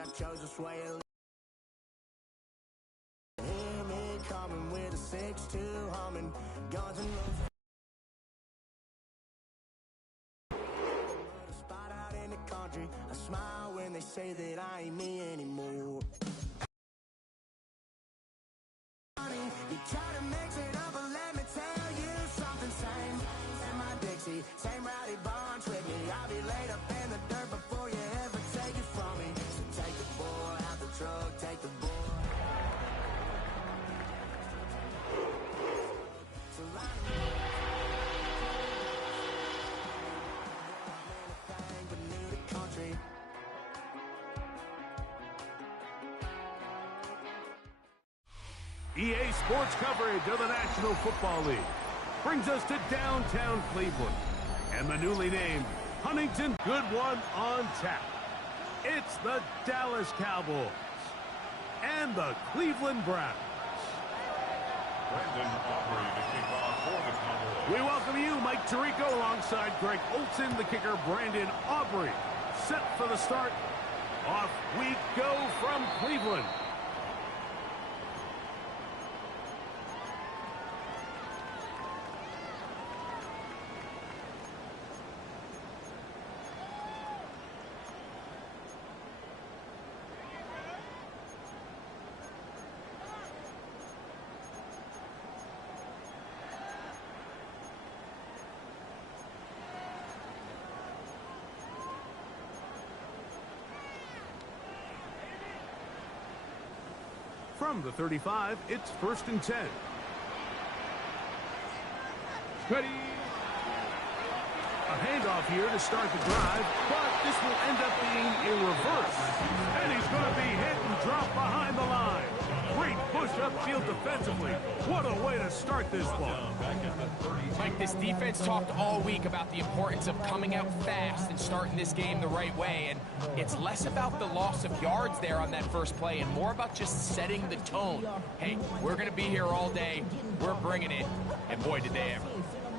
I chose this way of hear me coming with a 6-2 humming, guns and roses. Put a spot out in the country. I smile when they say that I ain't me anymore. You try to mix it up, but let me tell you something. Same in my Dixie, same rowdy bonds with me. I'll be laid up in the dirt before you ever take it from me. So take the boy out the truck, take the boy. So line me anything but new to country. EA Sports coverage of the National Football League brings us to downtown Cleveland and the newly named Huntington Good One on tap. It's the Dallas Cowboys and the Cleveland Browns. Brandon Aubrey, the kickoff for the Cowboys. We welcome you, Mike Tirico, alongside Greg Olson, the kicker Brandon Aubrey. Set for the start. Off we go from Cleveland. From the 35, it's 1st and 10. Ready. A handoff here to start the drive, but this will end up being a reverse. And he's going to be hit and dropped behind the line. Great push upfield defensively. What a way to start this one. Mike, this defense talked all week about the importance of coming out fast and starting this game the right way. And it's less about the loss of yards there on that first play and more about just setting the tone. Hey, we're going to be here all day. We're bringing it. And boy, did they ever.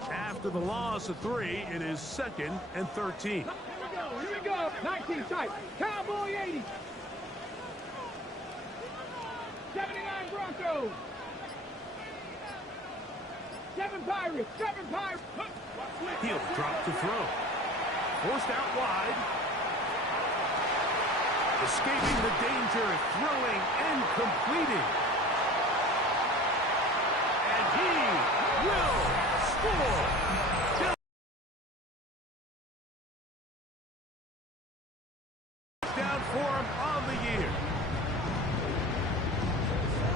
After the loss of 3, it is 2nd and 13. Here we go. 19 tight. Cowboy 80. 79 Broncos. 7 Pirates. 7 Pirates. He'll drop to throw. Forced out wide. Escaping the danger, throwing and completing. And he will score. Down for him on the year.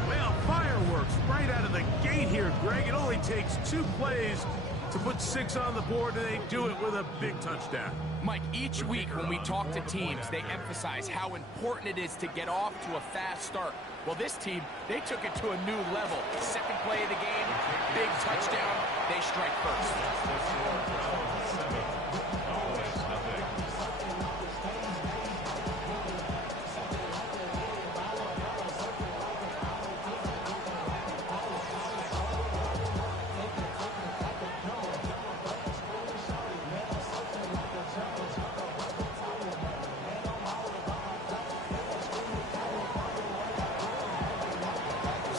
Well, fireworks right out of the gate here, Greg. It only takes 2 plays to put 6 on the board, and they do it with a big touchdown. Mike, each week when we talk to teams, they emphasize how important it is to get off to a fast start. Well, this team, they took it to a new level. Second play of the game, big touchdown, they strike first.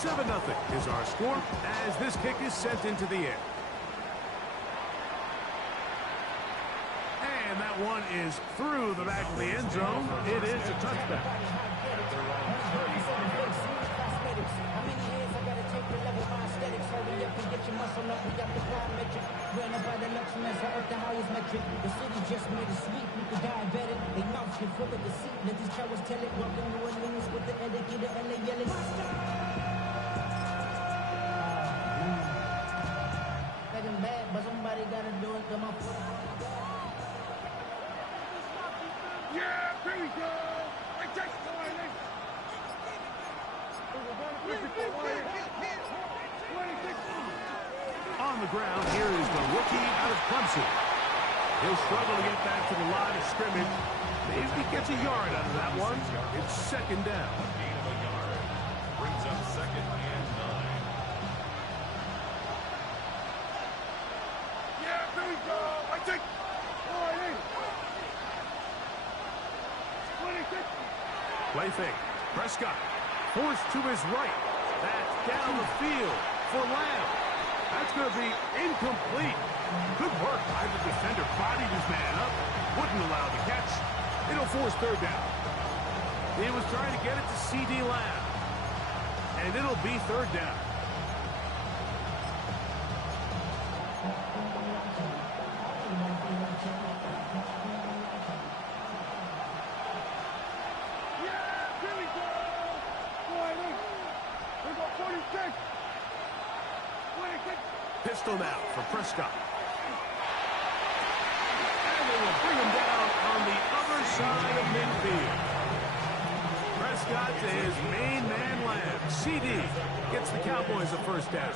7-0 is our score as this kick is sent into the air. And that one is through the back of the end zone. It is a touchback. The city just made a sweep with the diabetic. They mouths get full of deceit. Let these cowards tell it. Welcome to New Orleans with the educated LA yelling. Getting bad, but somebody gotta do it. Come on. Yeah, here we go. I take the line. 26. On the ground, here is the rookie out of Clemson. He'll struggle to get back to the line of scrimmage. Maybe he gets a yard out of that one. It's 2nd down. A gain of a yard. Brings up 2nd and 9. Yeah, here we go. I take 26. Play fake. Prescott forced to his right. That's down the field for Lamb. That's going to be incomplete. Good work by the defender. Bodied his man up. Wouldn't allow the catch. It'll force third down. He was trying to get it to C.D. Lamb. And it'll be third down. Pistol now for Prescott. And they will bring him down on the other side of midfield. Prescott to his main man Lamb. CD gets the Cowboys a first down.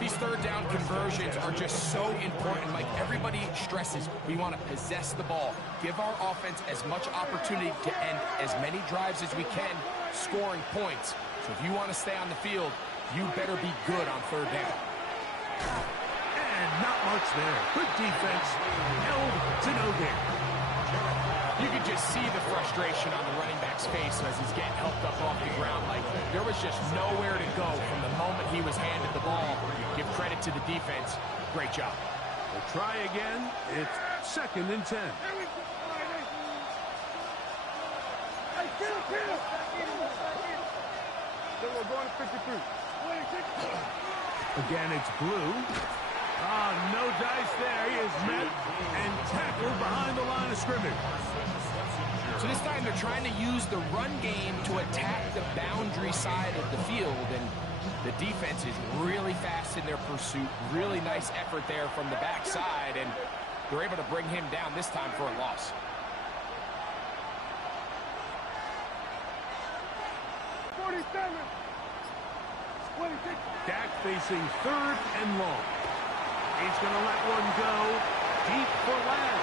These third down conversions are just so important. Like everybody stresses, we want to possess the ball. Give our offense as much opportunity to end as many drives as we can, scoring points. So if you want to stay on the field, you better be good on third down. And not much there. Good defense. Held to no gain. You can just see the frustration on the running back's face as he's getting helped up off the ground. Like, there was just nowhere to go from the moment he was handed the ball. Give credit to the defense. Great job. We'll try again. It's 2nd and 10. Then we're going to 53. Again, it's Blue. No dice there. He is met and tackled behind the line of scrimmage. So this time they're trying to use the run game to attack the boundary side of the field, and the defense is really fast in their pursuit. Really nice effort there from the backside, and they're able to bring him down this time for a loss. Dak facing 3rd and long. He's going to let one go deep for Lamb.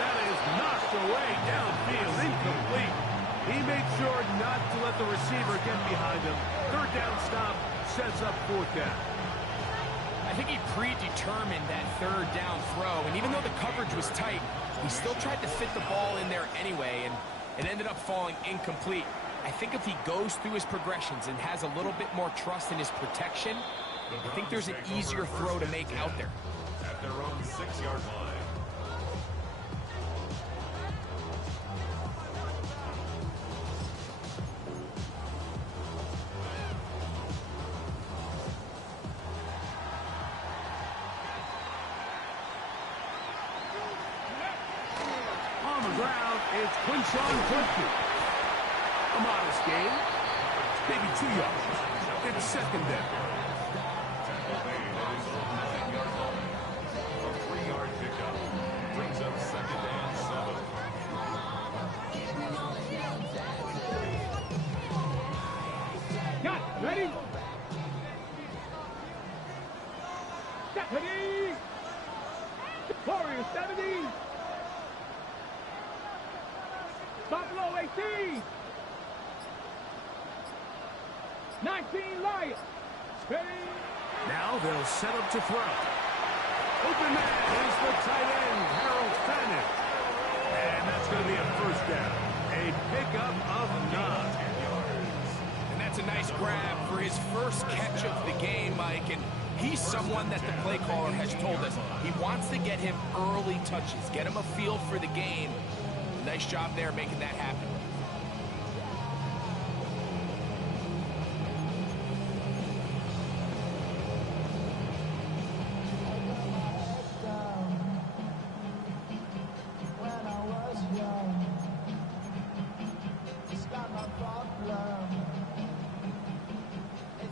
That is knocked away downfield, incomplete. He made sure not to let the receiver get behind him. Third down stop sets up 4th down. I think he predetermined that third down throw, and even though the coverage was tight, he still tried to fit the ball in there anyway, and it ended up falling incomplete. I think if he goes through his progressions and has a little bit more trust in his protection, I think there's an easier throw to make out there. At their own 6-yard line. On the ground, it's Quinshawn Clifton. A modest gain, maybe 2 yards. It's 2nd down. A 3-yard pickup brings up 2nd and 7. Got ready. Stephanie. Warrior 70. Buffalo 18. 19 Lions. Ready. Now they'll set up to throw. Open man is the tight end, Harold Fannin. And that's going to be a first down. A pickup of 9. And that's a nice grab for his first catch of the game, Mike. And he's someone that the play caller has told us he wants to get him early touches, get him a feel for the game. Nice job there making that happen.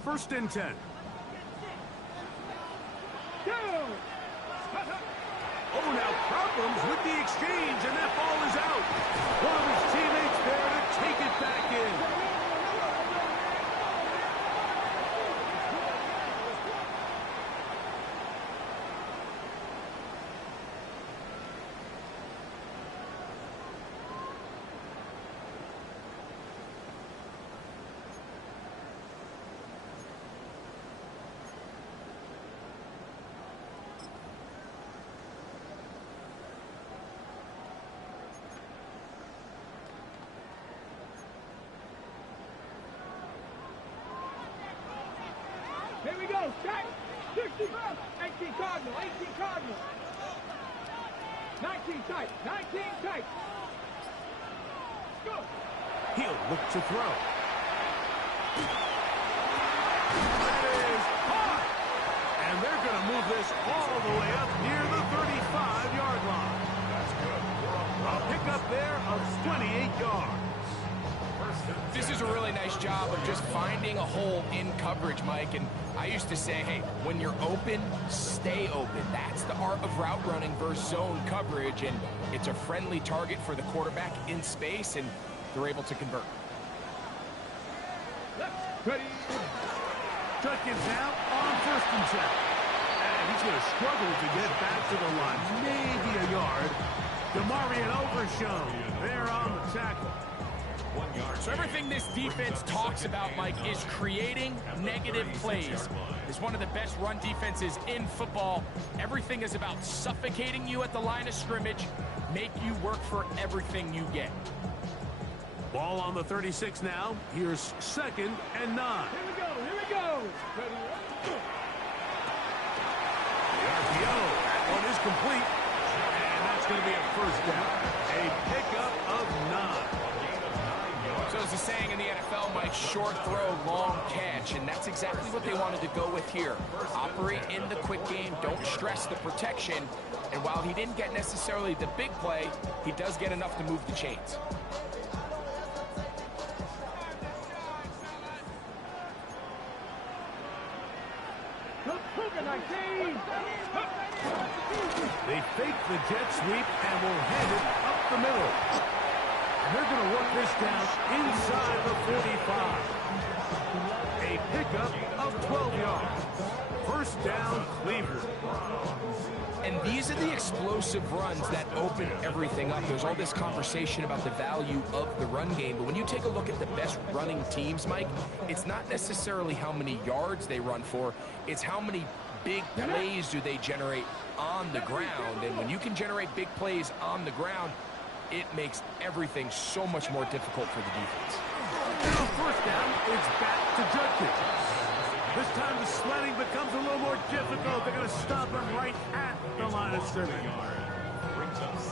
First and 10. Oh, now problems with the exchange, and that ball is out. One of his teammates there to take it back in. tight. 60 bucks. 18 Cardinal. 18 Cardinal. 19 tight. 19 tight. Go. He'll look to throw. That is caught. And they're going to move this all the way up near the 35-yard line. That's good. A pickup there of 28 yards. This is a really nice job of just finding a hole in coverage, Mike. And I used to say, hey, when you're open, stay open. That's the art of route running versus zone coverage. And it's a friendly target for the quarterback in space, and they're able to convert. Ready. Judkins out on 1st and 10. And he's going to struggle to get back to the line. Maybe a yard. Demarion Overshown there on the tackle. So everything this defense talks about, Mike, is creating negative plays. It's one of the best run defenses in football. Everything is about suffocating you at the line of scrimmage, make you work for everything you get. Ball on the 36 now. Here's 2nd and 9. Here we go. Here we go. Ready. The RPO. That one is complete. And that's going to be a 1st down. A pickup of 9. So as the saying in the NFL, Mike, short throw, long catch, and that's exactly what they wanted to go with here. Operate in the quick game, don't stress the protection, and while he didn't get necessarily the big play, he does get enough to move the chains. They fake the jet sweep and will hand it up the middle. And they're going to work this down inside the 45. A pickup of 12 yards. 1st down, Cleveland. And these are the explosive runs that open everything up. There's all this conversation about the value of the run game, but when you take a look at the best running teams, Mike, it's not necessarily how many yards they run for, it's how many big plays do they generate on the ground. And when you can generate big plays on the ground, it makes everything so much more difficult for the defense. Now 1st down, it's back to Judkins. This time the sledding becomes a little more difficult. They're going to stop him right at the line of scrimmage.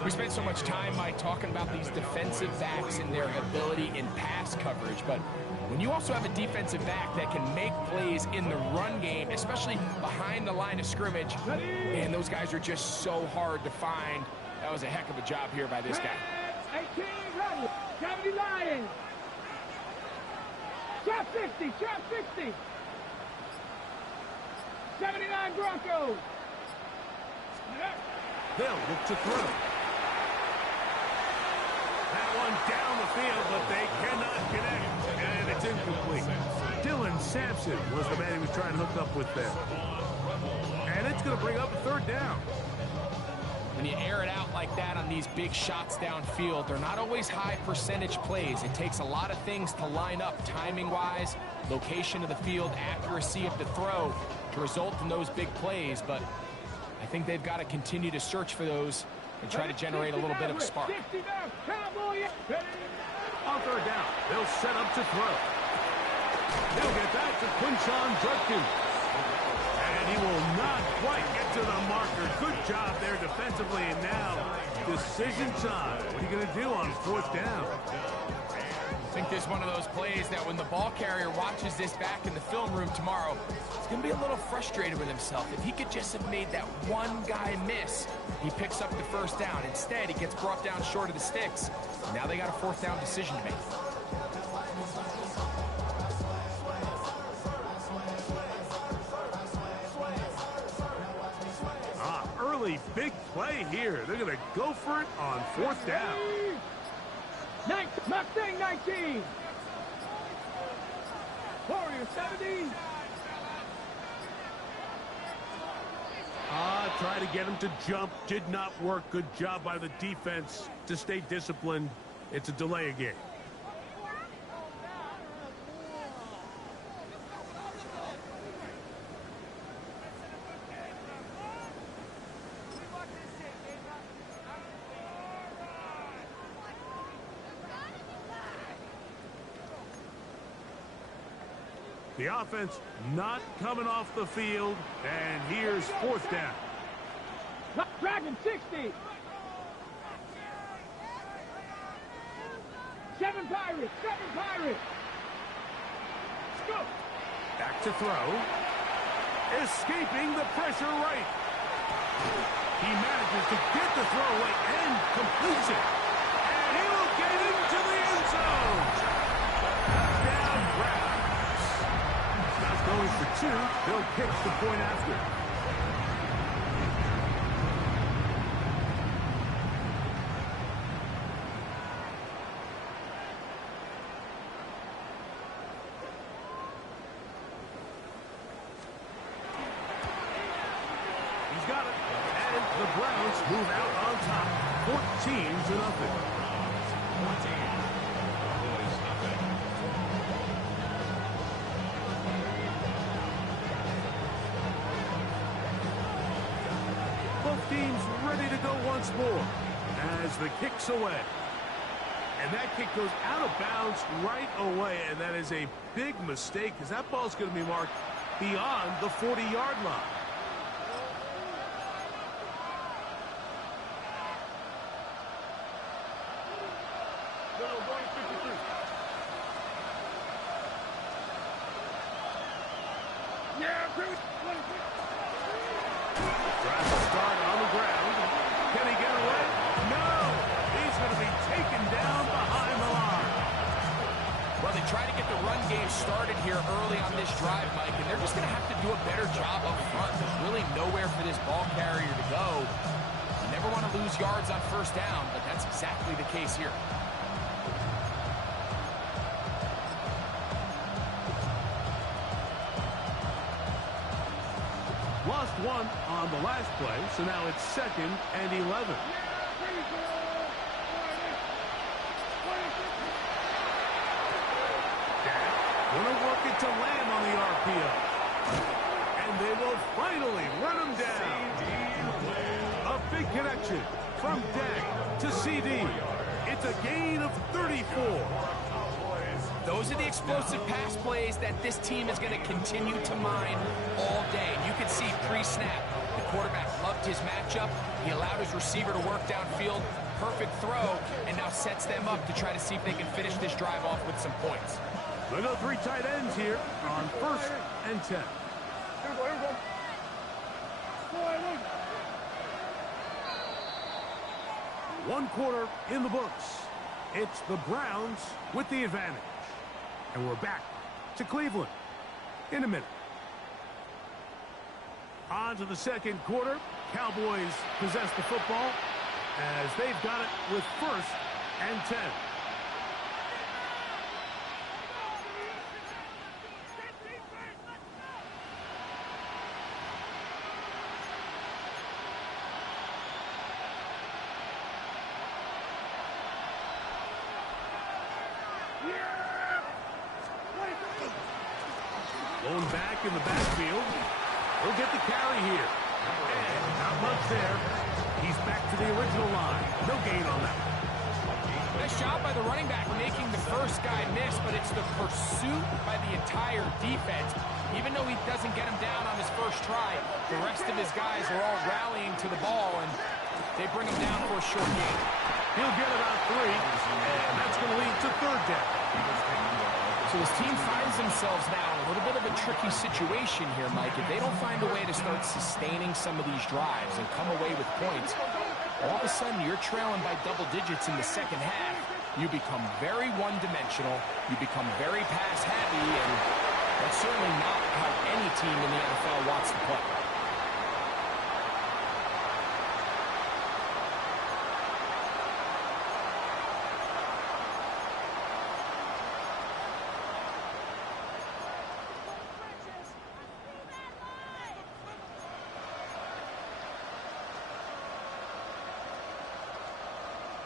We spent so much time, Mike, talking about these defensive backs and their ability in pass coverage, but when you also have a defensive back that can make plays in the run game, especially behind the line of scrimmage, and those guys are just so hard to find. That was a heck of a job here by this guy. 18 Rebel. 70 Lions. Trap 60. Trap 60. 79 Broncos. They'll look to throw. That one down the field, but they cannot connect. And it's incomplete. Dylan Sampson was the man he was trying to hook up with there. And it's going to bring up a 3rd down. When you air it out like that on these big shots downfield, they're not always high percentage plays. It takes a lot of things to line up timing-wise, location of the field, accuracy of the throw to result in those big plays. But I think they've got to continue to search for those and try to generate a little bit of a spark. On 3rd down, they'll set up to throw. They'll get back to Quinshon Judkins. And he will not quite get to the marker. Good job there defensively. And now, decision time. What are you going to do on 4th down? I think this is one of those plays that when the ball carrier watches this back in the film room tomorrow, he's going to be a little frustrated with himself. If he could just have made that one guy miss, he picks up the 1st down. Instead, he gets brought down short of the sticks. Now they got a 4th down decision to make. Early big play here. They're going to go for it on 4th down. Mustang 19. Warrior 70. Try to get him to jump. Did not work. Good job by the defense to stay disciplined. It's a delay game. The offense not coming off the field, and here's fourth down. Dragon 60. 7 Pirates. 7 Pirates. Let's go. Back to throw. Escaping the pressure right. He manages to get the throw away and completes it. And he'll get into the end zone. Touchdown, Browns. Not going for 2. They'll kick the point after. Got it. And the Browns move out on top. 14-0. Both teams ready to go once more as the kick's away. And that kick goes out of bounds right away, and that is a big mistake because that ball's going to be marked beyond the 40-yard line. Tries to start on the ground. Can he get away? No! He's going to be taken down behind the line. Well, they try to get the run game started here early on this drive, Mike, and they're just going to have to do a better job up front. There's really nowhere for this ball carrier to go. You never want to lose yards on first down, but that's exactly the case here. Lost 1 on the last play, so now it's 2nd and 11. Going to work it to land on the RPO. And they will finally run him down. A big connection from Dak to CD. It's a gain of 34. Those are the explosive pass plays that this team is going to continue to mine all day. You can see pre-snap, the quarterback loved his matchup. He allowed his receiver to work downfield, perfect throw, and now sets them up to try to see if they can finish this drive off with some points. They go 3 tight ends here on 1st and 10. Here we go. 1 quarter in the books. It's the Browns with the advantage. And we're back to Cleveland in a minute. On to the 2nd quarter. Cowboys possess the football as they've got it with 1st and 10. Going back in the backfield. He'll get the carry here. And not much there. He's back to the original line. No gain on that. Nice job by the running back making the first guy miss, but it's the pursuit by the entire defense. Even though he doesn't get him down on his first try, the rest of his guys are all rallying to the ball, and they bring him down for a short gain. He'll get it on 3, and that's going to lead to 3rd down. So his team finds themselves now in a little bit of a tricky situation here, Mike. If they don't find a way to start sustaining some of these drives and come away with points, all of a sudden you're trailing by double digits in the second half. You become very one-dimensional. You become very pass-heavy, and that's certainly not how any team in the NFL wants to play.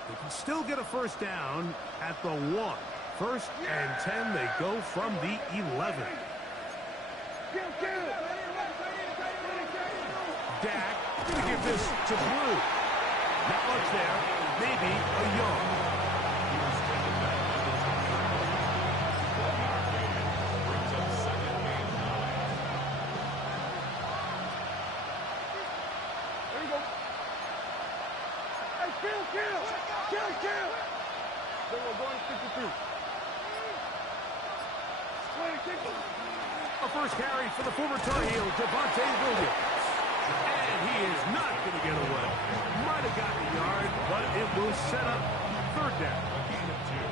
They can still get a first down at the 1. 1st and 10, they go from the 11. Dak going to give this to Blue. Not much there. Maybe a yard. Kill! Then we're going 52. A first carry for the former Tar Heel, Devontae Williams. And he is not going to get away. Might have gotten a yard, but it will set up third down. A gain of 2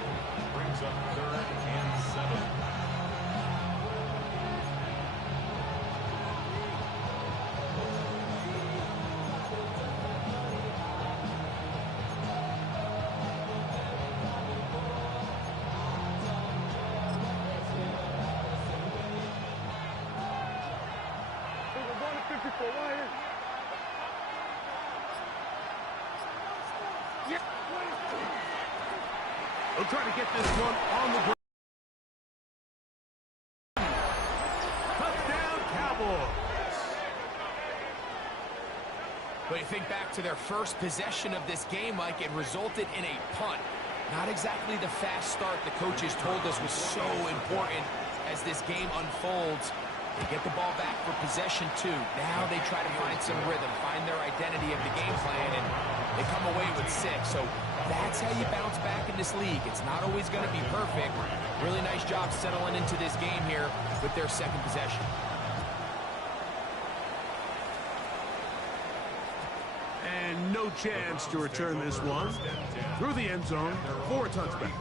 brings up 3rd and 7. They'll try to get this one on the ground. Touchdown, Cowboys. But you think back to their first possession of this game, Mike, it resulted in a punt. Not exactly the fast start the coaches told us was so important as this game unfolds. They get the ball back for possession 2. Now they try to find some rhythm, find their identity of the game plan, and they come away with 6. So that's how you bounce back in this league. It's not always going to be perfect. Really nice job settling into this game here with their second possession. And no chance to return this one. Through the end zone for a touchback.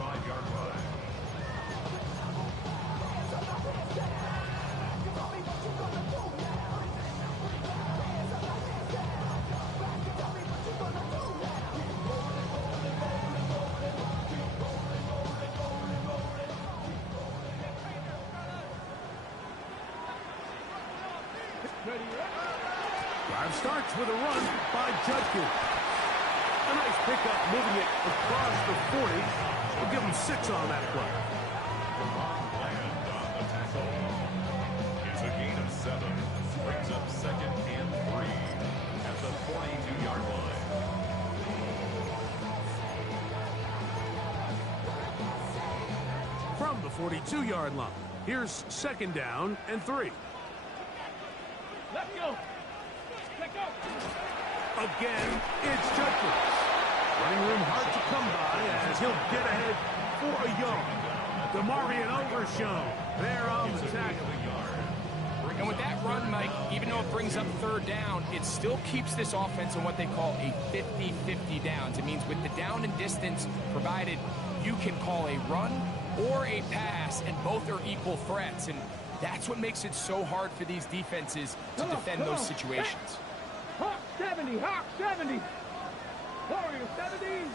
Drive starts with a run by Judkins. A nice pickup moving it across the 40. We'll give him 6 on that play. Land on the tackle. It's a gain of 7. Brings up 2nd and 3 at the 42-yard line. From the 42-yard line, here's 2nd down and 3. Let's go. Again, it's Judkins. Running room hard to come by as he'll get ahead for a yard. DeMarvion Overshown there on the tackle. And with that run, Mike, even though it brings up 3rd down, it still keeps this offense in what they call a 50-50 downs. It means with the down and distance provided, you can call a run or a pass, and both are equal threats. And that's what makes it so hard for these defenses to defend those situations. Hawk 70, Hawk 70. Warrior 70.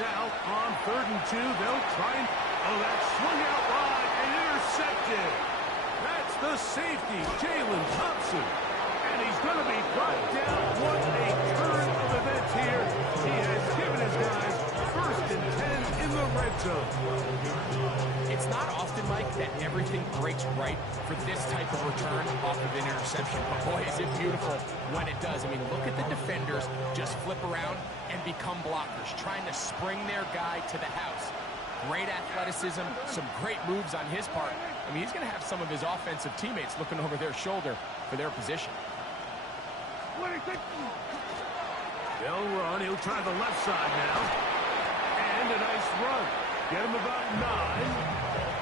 Now on 3rd and 2, they'll try and that swung out wide and intercepted. That's the safety, Jalen Thompson. And he's going to be brought down. What a turn of events here. He has given his guys 1st and 10 in the red zone. It's not often, Mike, that everything breaks right for this type of return off of an interception. But boy, is it beautiful when it does. I mean, look at the defenders just flip around and become blockers, trying to spring their guy to the house. Great athleticism, some great moves on his part. I mean, he's going to have some of his offensive teammates looking over their shoulder for their position. They'll run. He'll try the left side now. And a nice run. Get him about 9.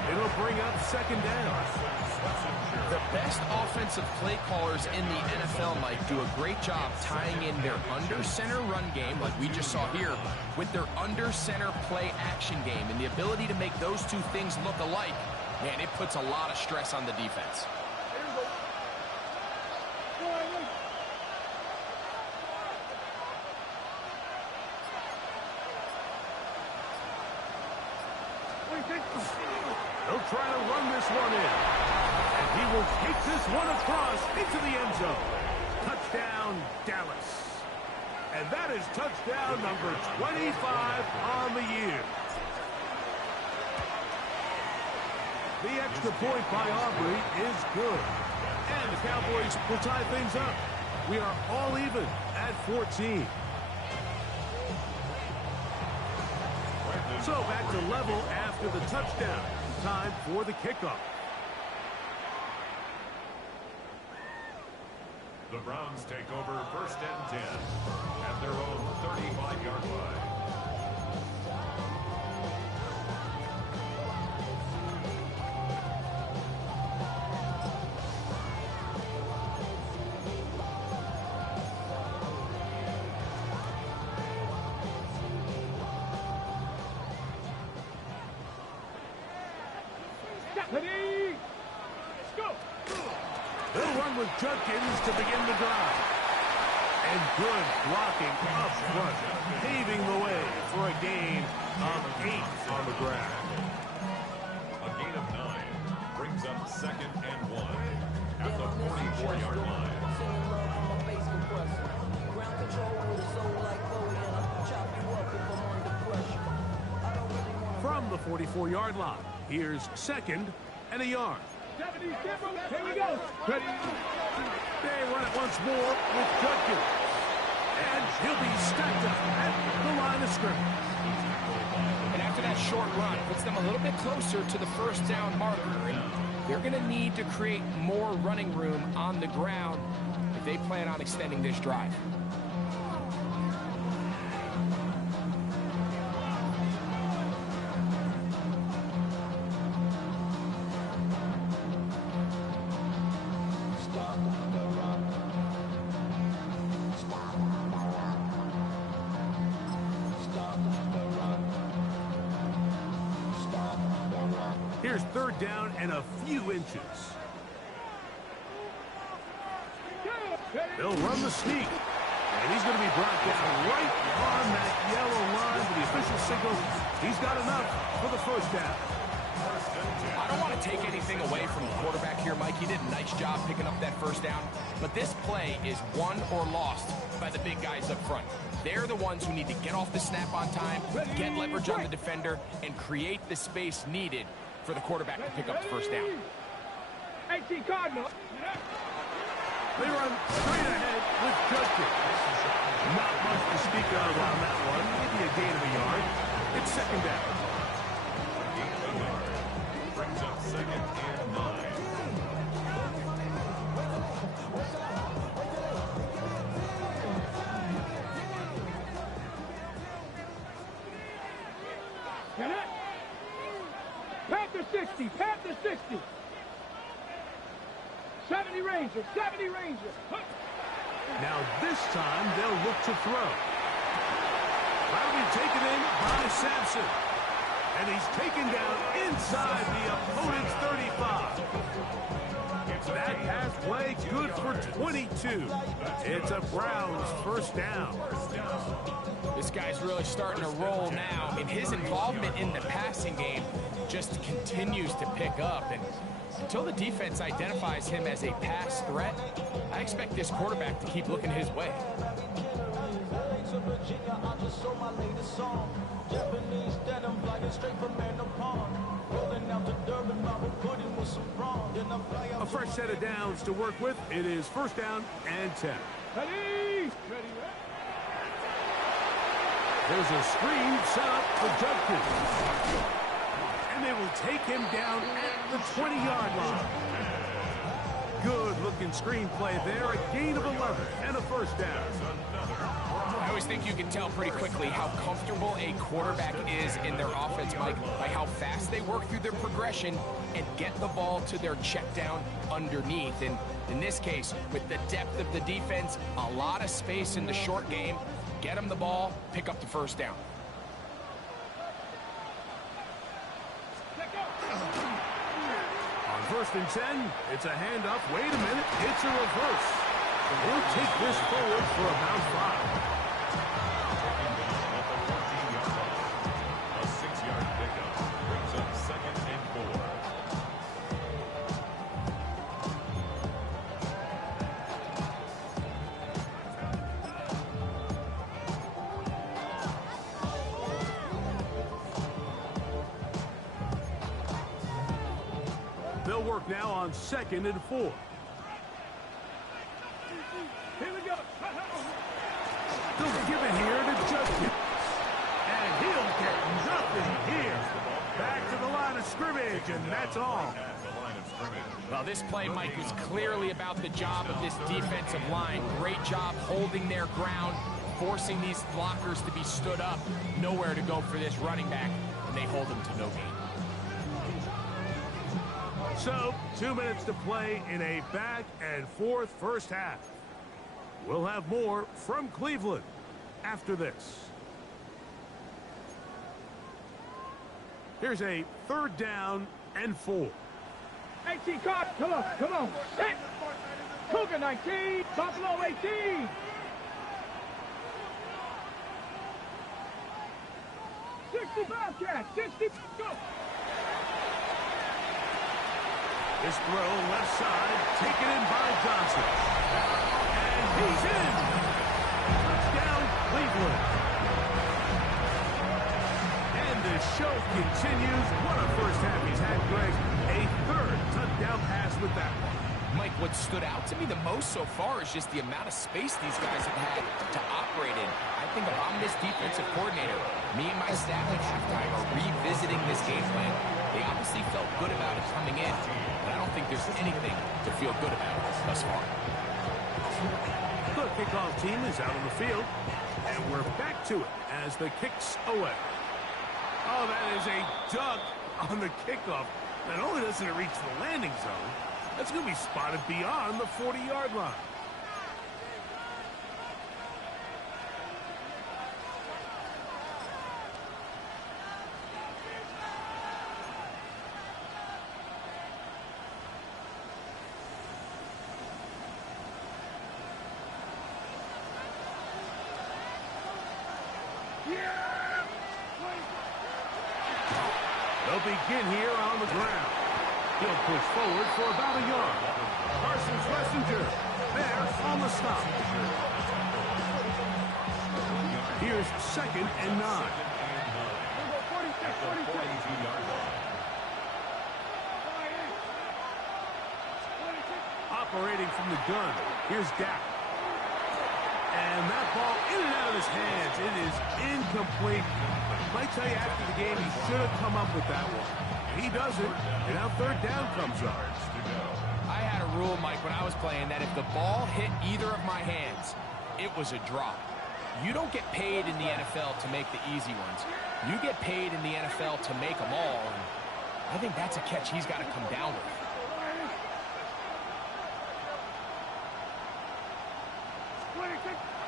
It'll bring up 2nd down. The best offensive play callers in the NFL, Mike, do a great job tying in their under-center run game, like we just saw here, with their under-center play action game. And the ability to make those two things look alike, man, it puts a lot of stress on the defense. They'll try to run this one in. And he will take this one across into the end zone. Touchdown, Dallas. And that is touchdown number 25 on the year. The extra point by Aubrey is good. And the Cowboys will tie things up. We are all even at 14. So back to level after the touchdown. Time for the kickoff. The Browns take over 1st and 10 at their own 35-yard line. Ready? Let's go. They'll run with Judkins to begin the drive. And good blocking up front, paving the way for a gain of 8 on the ground. A gain of 9 brings up 2nd and 1 at the 44-yard line. From the 44-yard line, here's 2nd and a yard. Here we go. Ready? They run it once more with Judkins. And he'll be stacked up at the line of scrimmage. And after that short run, puts them a little bit closer to the first down marker. And they're going to need to create more running room on the ground if they plan on extending this drive. Here's 3rd down and a few inches. They'll run the sneak. And he's going to be brought down right on that yellow line. The official signals he's got enough for the 1st down. I don't want to take anything away from the quarterback here, Mike. He did a nice job picking up that 1st down. But this play is won or lost by the big guys up front. They're the ones who need to get off the snap on time, get leverage on the defender, and create the space needed for the quarterback to pick up the 1st down. 18 Cardinal. They run straight ahead with Judkins. Not much to speak of on that one. Maybe a gain of a yard. It's 2nd down. A gain of a yard brings up 2nd and 9. Get it? Panther 60. Panther 60. 70 Rangers. 70 Rangers. Now this time they'll look to throw. That'll be taken in by Sampson. And he's taken down inside the opponent's 35. That pass play good for 22. It's a Browns 1st down. This guy's really starting to roll now, and his involvement in the passing game just continues to pick up. And until the defense identifies him as a pass threat, I expect this quarterback to keep looking his way. A fresh set of downs to work with. It is 1st down and 10. Ready? There's a screen set up for Judkins. And they will take him down at the 20-yard line. Good-looking screen play there. A gain of 11 and a 1st down. I always think you can tell pretty quickly how comfortable a quarterback is in their offense, Mike, by how fast they work through their progression and get the ball to their check down underneath. And in this case, with the depth of the defense, a lot of space in the short game, get them the ball, pick up the 1st down. On 1st and 10, it's a handoff. Wait a minute, it's a reverse. We'll take this forward for about 5. A 6-yard pickup brings up 2nd and 4. They'll work now on 2nd and 4. Here we go. They'll give it here to Judkins. And he'll get nothing here. Back to the line of scrimmage, and that's all. At the line of scrimmage. Well, this play, Mike, was clearly about the job of this defensive line. Great job holding their ground, forcing these blockers to be stood up. Nowhere to go for this running back, and they hold him to no gain. So, 2 minutes to play in a back-and-forth first half. We'll have more from Cleveland after this. Here's a 3rd down and 4. 18, cut. Come on. Hit. Cougar 19, Buffalo 18. 65 catch, 60, go. This throw left side, taken in by Johnson. And he's in. Touchdown, Cleveland. And the show continues. What a first half he's had, Greg. A 3rd touchdown pass with that one. Mike, what stood out to me the most so far is just the amount of space these guys have had to operate in. I think if I'm this defensive coordinator, me and my staff at halftime are revisiting this game plan. They obviously felt good about it coming in, but I don't think there's anything to feel good about thus far. The kickoff team is out on the field, and we're back to it as the kick's away. Oh, that is a duck on the kickoff. Not only doesn't it reach the landing zone, that's going to be spotted beyond the 40-yard line. They'll begin here on the ground. He'll push forward for about a yard. Parsons Messenger there on the stop. Here's 2nd and 9. Operating from the gun. Here's Dak. And that ball in and out of his hands. It is incomplete. I might tell you after the game he should have come up with that one. He doesn't, and now 3rd down comes up. I had a rule, Mike, when I was playing that if the ball hit either of my hands, it was a drop. You don't get paid in the NFL to make the easy ones. You get paid in the NFL to make them all, and I think that's a catch he's got to come down with.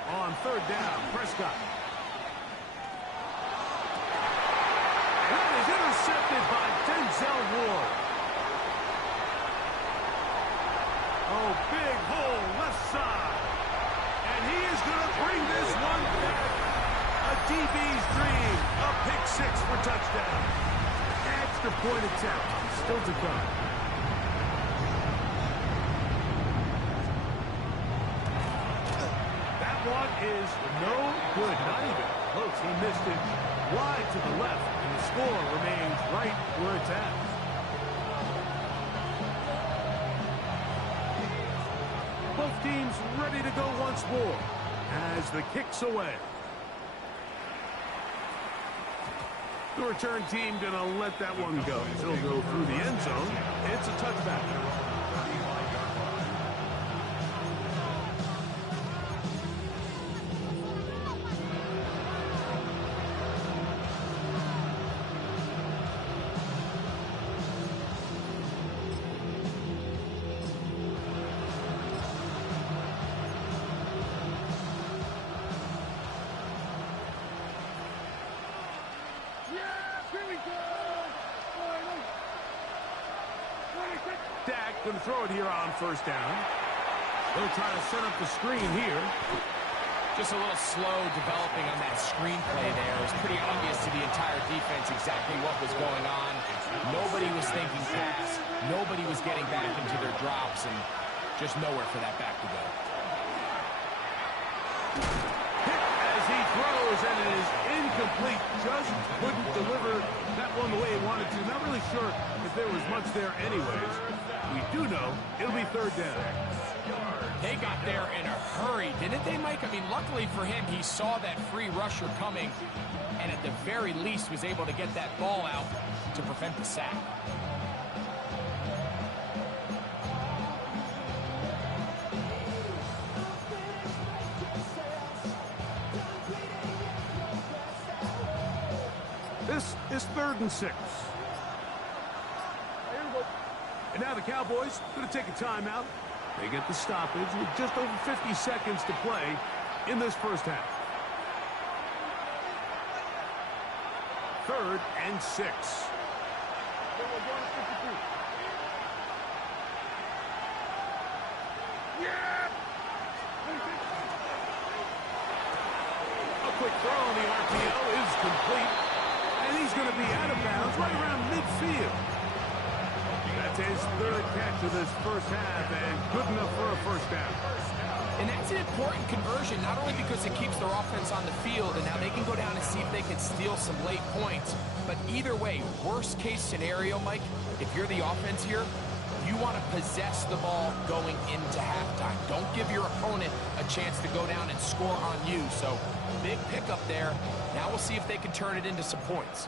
On 3rd down, Prescott. That is intercepted by Denzel Ward. Oh, big hole left side. And he is going to bring this one back. A DB's dream. A pick 6 for touchdown. Extra point attempt. Still to come. That one is no good. Not even close. He missed it wide to the left. And the score remains right where it's at. Both teams ready to go once more as the kick's away. The return team going to let that one go. He'll go through the end zone. It's a touchback. Dak going to throw it here on 1st down. They'll try to set up the screen here. Just a little slow developing on that screenplay there. It was pretty obvious to the entire defense exactly what was going on. Nobody was thinking pass. Nobody was getting back into their drops, and just nowhere for that back to go. Hit as he throws, and it is incomplete. Just couldn't deliver that one the way he wanted to. Not really sure if there was much there anyways. We do know it'll be 3rd down. They got there in a hurry, didn't they, Mike? I mean, luckily for him, he saw that free rusher coming, and at the very least was able to get that ball out to prevent the sack. This is 3rd and 6. And now the Cowboys going to take a timeout. They get the stoppage with just over 50 seconds to play in this first half. 3rd and 6. A quick throw on the RPO is complete. And he's going to be out of bounds right around midfield. That's his 3rd catch of this first half, and good enough for a first down. And that's an important conversion, not only because it keeps their offense on the field, and now they can go down and see if they can steal some late points. But either way, worst case scenario, Mike, if you're the offense here, you want to possess the ball going into halftime. Don't give your opponent a chance to go down and score on you. So big pickup there. Now we'll see if they can turn it into some points.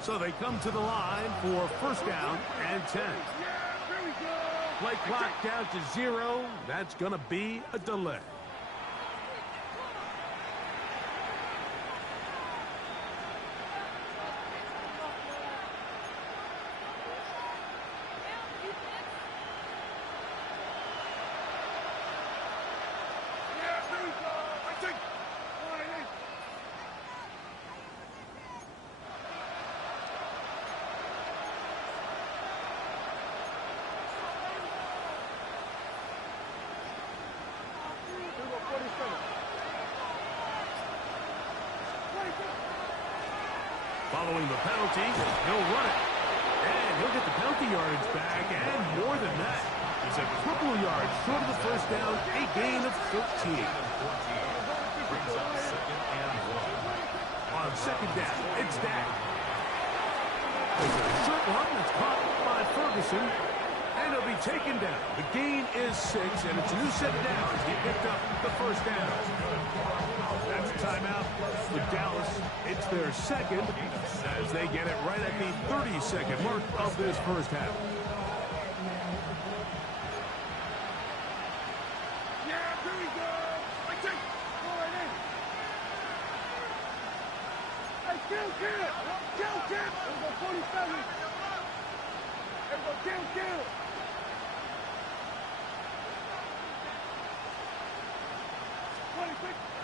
So they come to the line for first down and 10. Play clock down to 0. That's going to be a delay. Following the penalty, he'll run it. And he'll get the penalty yardage back, and more than that. He's a couple of yards short of the first down, a gain of 13. On second down, it's Dak. There's a short one that's caught by Ferguson, and he'll be taken down. The gain is 6, and it's a new set of downs. He picked up the first down. That's a timeout for Dallas. It's their second as they get it right at the 30-second mark of this first half.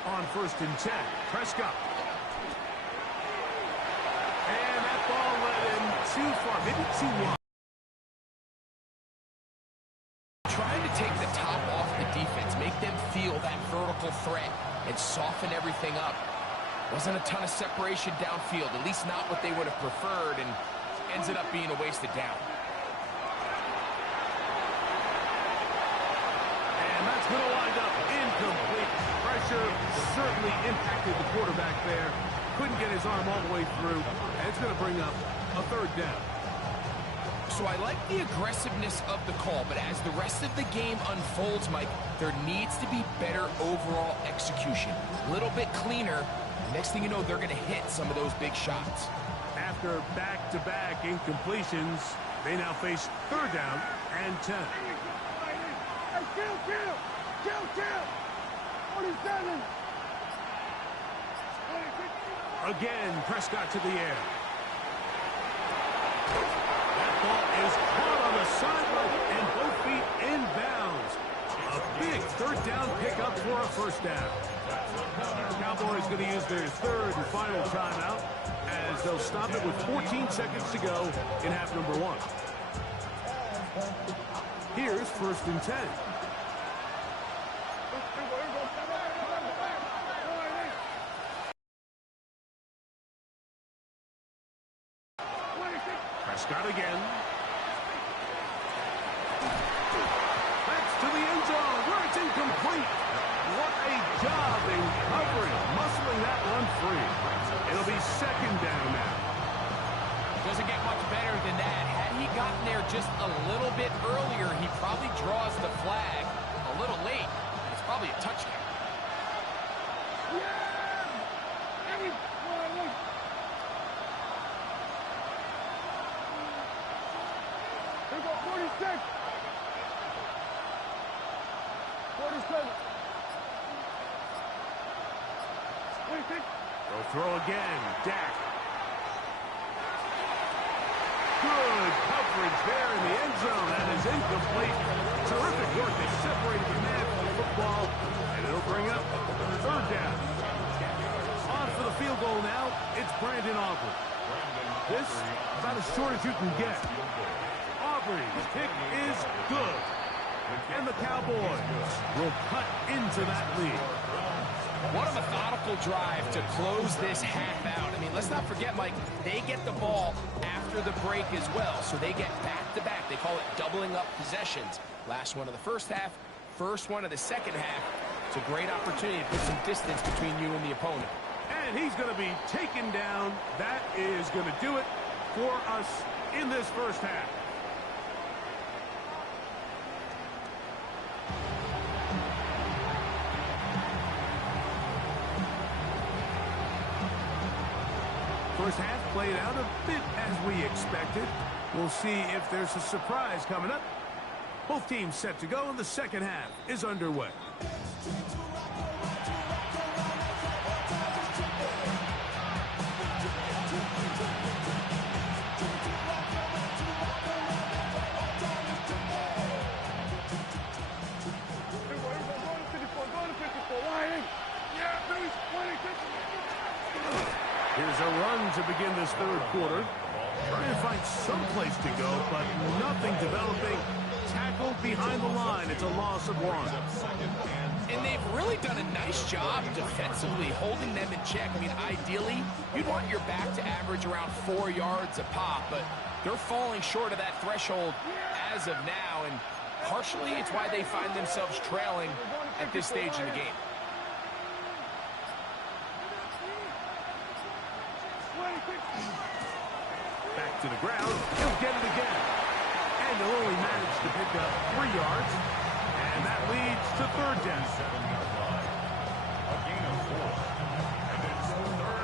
On 1st and 10, Prescott. And that ball led him too far, maybe too wide. Trying to take the top off the defense, make them feel that vertical threat, and soften everything up. Wasn't a ton of separation downfield, at least not what they would have preferred, and ends it up being a wasted down. And that's going to wind up incomplete. Pressure certainly impacted the quarterback there. Couldn't get his arm all the way through, and it's going to bring up a 3rd down. So I like the aggressiveness of the call, but as the rest of the game unfolds, Mike, there needs to be better overall execution. A little bit cleaner. Next thing you know, they're going to hit some of those big shots. After back-to-back incompletions, they now face 3rd down and 10. Again, Prescott to the air. That ball is caught on the sideline and both feet inbounds. A big 3rd down pickup for a first down. The Cowboys going to use their 3rd and final timeout as they'll stop it with 14 seconds to go in half number 1. Here's 1st and 10. Prescott again. That's to the end zone where it's incomplete. What a job in covering, muscling that one free. It'll be 2nd down now. Doesn't get much better than that. Had he gotten there just a little bit earlier, he probably draws the flag a little late. It's probably a touchdown. They'll throw again. Dak. Good coverage there in the end zone. That is incomplete. Terrific work. They separated the man from the football, and it'll bring up third down. On for the field goal now. It's Brandon Aubrey. This about as short as you can get. Aubrey's kick is good. And the Cowboys will cut into that lead. What a methodical drive to close this half out. I mean, let's not forget, Mike, they get the ball after the break as well, so they get back-to-back. They call it doubling up possessions. Last one of the first half, first one of the second half. It's a great opportunity to put some distance between you and the opponent. And he's going to be taken down. That is going to do it for us in this first half. First half played out a bit as we expected. We'll see if there's a surprise coming up. Both teams set to go, and the second half is underway. Here's a run to begin this third quarter. Trying to find some place to go, but nothing developing. Tackled behind the line. It's a loss of one. And they've really done a nice job defensively, holding them in check. I mean, ideally, you'd want your back to average around 4 yards a pop, but they're falling short of that threshold as of now, and partially it's why they find themselves trailing at this stage in the game. Back to the ground. He'll get it again. And he'll only manage to pick up 3 yards. And that leads to third down. 7-yard line. A gain of 4. And it's third down.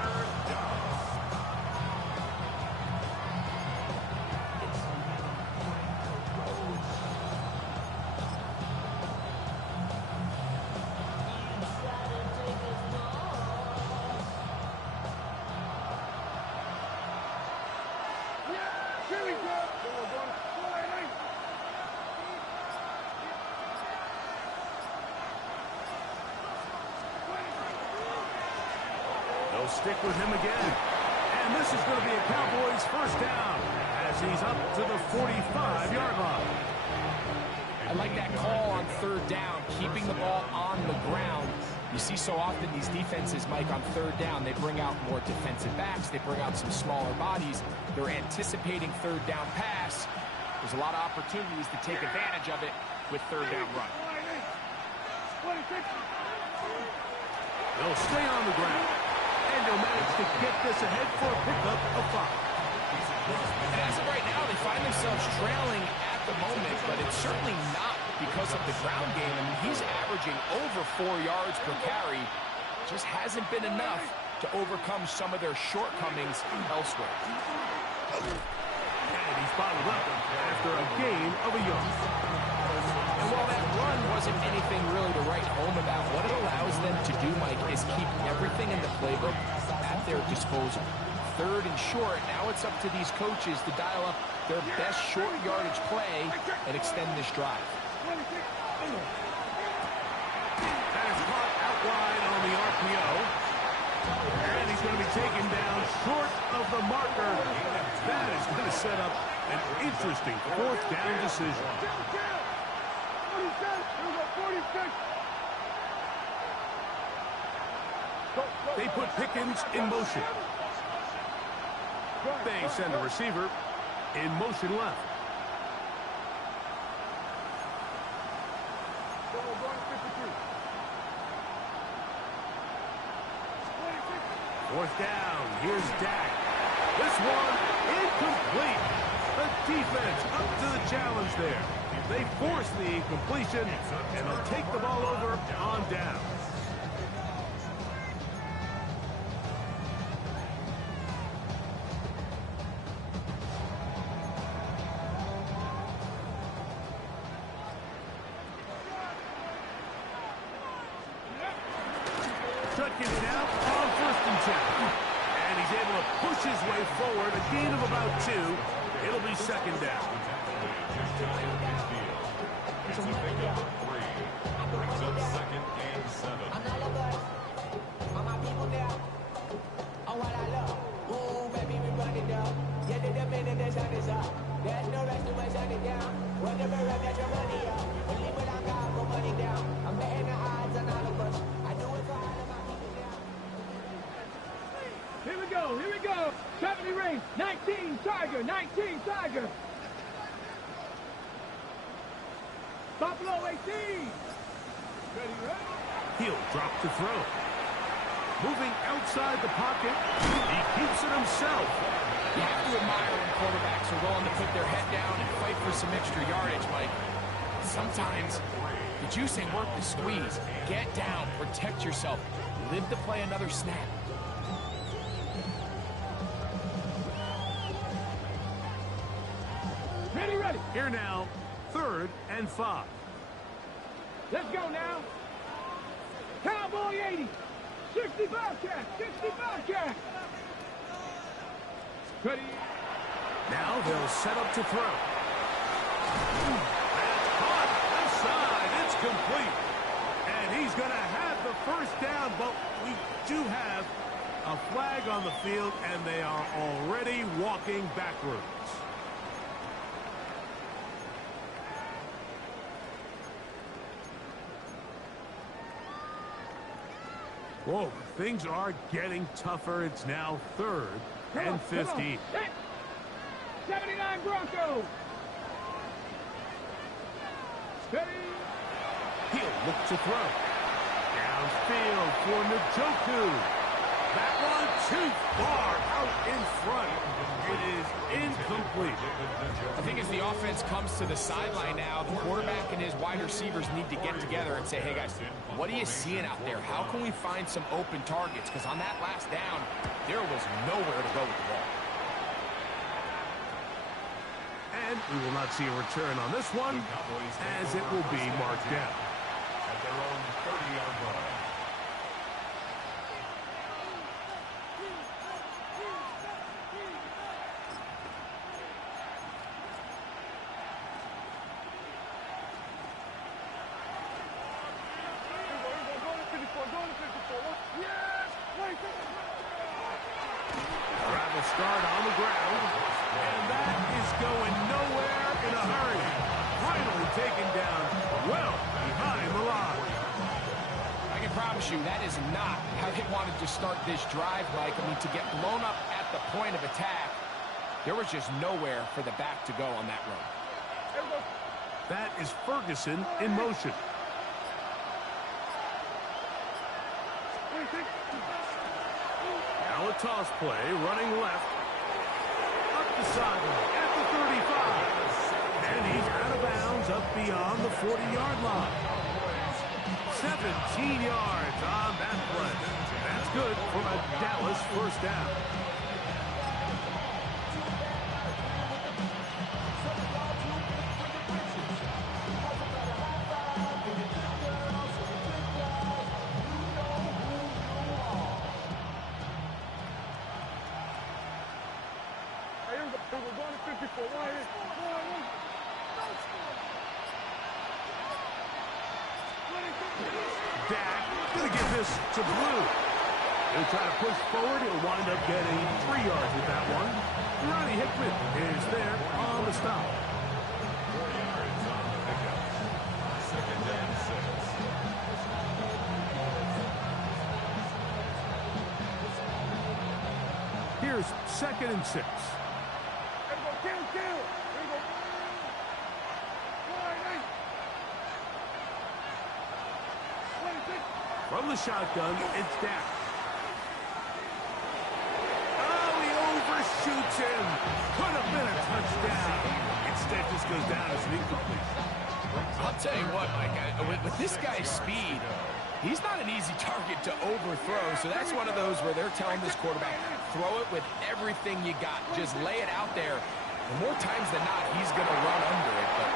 They'll stick with him again. And this is going to be a Cowboys first down as he's up to the 45-yard line. I like that call on third down, keeping the ball on the ground. You see so often these defenses, Mike, on third down, they bring out more defensive backs. They bring out some smaller bodies. They're anticipating third down pass. There's a lot of opportunities to take advantage of it with third down run. They'll stay on the ground. And they'll manage to get this ahead for a pickup of 5. And as of right now, they find themselves trailing at the moment, but it's certainly not because of the ground game. I mean, he's averaging over 4 yards per carry. Just hasn't been enough to overcome some of their shortcomings elsewhere. And he's bottled up after a gain of a yard. And while that run wasn't anything really to write home about, what it allows them to do, Mike, is keep everything in the playbook at their disposal. Third and short, now it's up to these coaches to dial up their best short yardage play and extend this drive. That is caught out wide on the RPO. And he's going to be taken down short of the marker. That is going to set up an interesting fourth down decision. They put Pickens in motion. They send the receiver in motion left. Fourth down. Here's Dak. This one incomplete. The defense up to the challenge there. They force the incompletion, and they'll take the ball over on down. seconds now on 1st and 10. And he's able to push his way forward, a gain of about 2. It'll be 2nd down. It's a pickup of 3. Brings up 2nd and 7. I'm not a bus. All my people there. Oh, what I love. Ooh, baby, we run it down. Yeah, the minute the sun is up. There's no rest to my shut it down. Whatever I get your money up. Only when I got my money down. I'm betting the odds on all of us. I do it for all of my people down. Here we go, here we go. 70 rings, 19 Tiger, 19 Tiger. Buffalo 18. Ready, ready? He'll drop to throw. Moving outside the pocket, he keeps it himself. You have to admire when quarterbacks are willing to put their head down and fight for some extra yardage, Mike. Sometimes the juice ain't worth the squeeze. Get down, protect yourself, live to play another snap. Ready, ready. Here now, 3rd and 5. Let's go now. Cowboy 80. 65 cat, 65 cat. Ready. Now they'll set up to throw. That's caught inside. It's complete. And he's going to have the 1st down, but we do have a flag on the field, and they are already walking backwards. Whoa, things are getting tougher. It's now 3rd and 15. 79 Broncos. Ready. He'll look to throw. Downfield for Njoku. That one too far out in front. It is incomplete. I think as the offense comes to the sideline now, the quarterback and his wide receivers need to get together and say, hey guys, what are you seeing out there? How can we find some open targets? Because on that last down, there was nowhere to go with the ball. And we will not see a return on this one, as it will be marked down. At their own 30-yard line. Travel start on the ground, and that is going nowhere in a hurry. Finally taken down well behind the line. I can promise you that is not how they wanted to start this drive, Mike. I mean, to get blown up at the point of attack, there was just nowhere for the back to go on that run. That is Ferguson in motion. Now a toss play, running left. Up the sideline at the 35. And he's out of bounds up beyond the 40-yard line. 17 yards on that play. That's good for a Dallas 1st down. Dak going to give this to Blue. He'll try to push forward. He'll wind up getting 3 yards with that one. Ronnie Hickman is there on the stop. 4 yards on the pickup. 2nd and 6. Here's 2nd and 6. From the shotgun, it's Dak. Oh, he overshoots him. Could have been a touchdown. Instead, just goes down as an incomplete. I'll tell you what, Mike, with this guy's speed, he's not an easy target to overthrow. So that's one of those where they're telling this quarterback, throw it with everything you got. Just lay it out there. And more times than not, he's going to run under it. But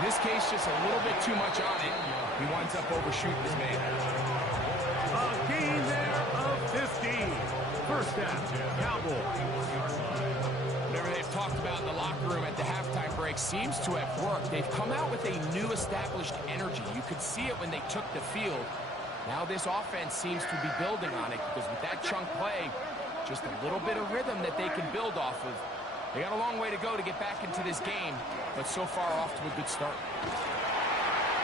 in this case, just a little bit too much on it. He winds up overshooting his man. A gain there of 15. First down, Cowboys. Whatever they've talked about in the locker room at the halftime break seems to have worked. They've come out with a new established energy. You could see it when they took the field. Now this offense seems to be building on it because with that chunk play, just a little bit of rhythm that they can build off of. They got a long way to go to get back into this game, but so far off to a good start.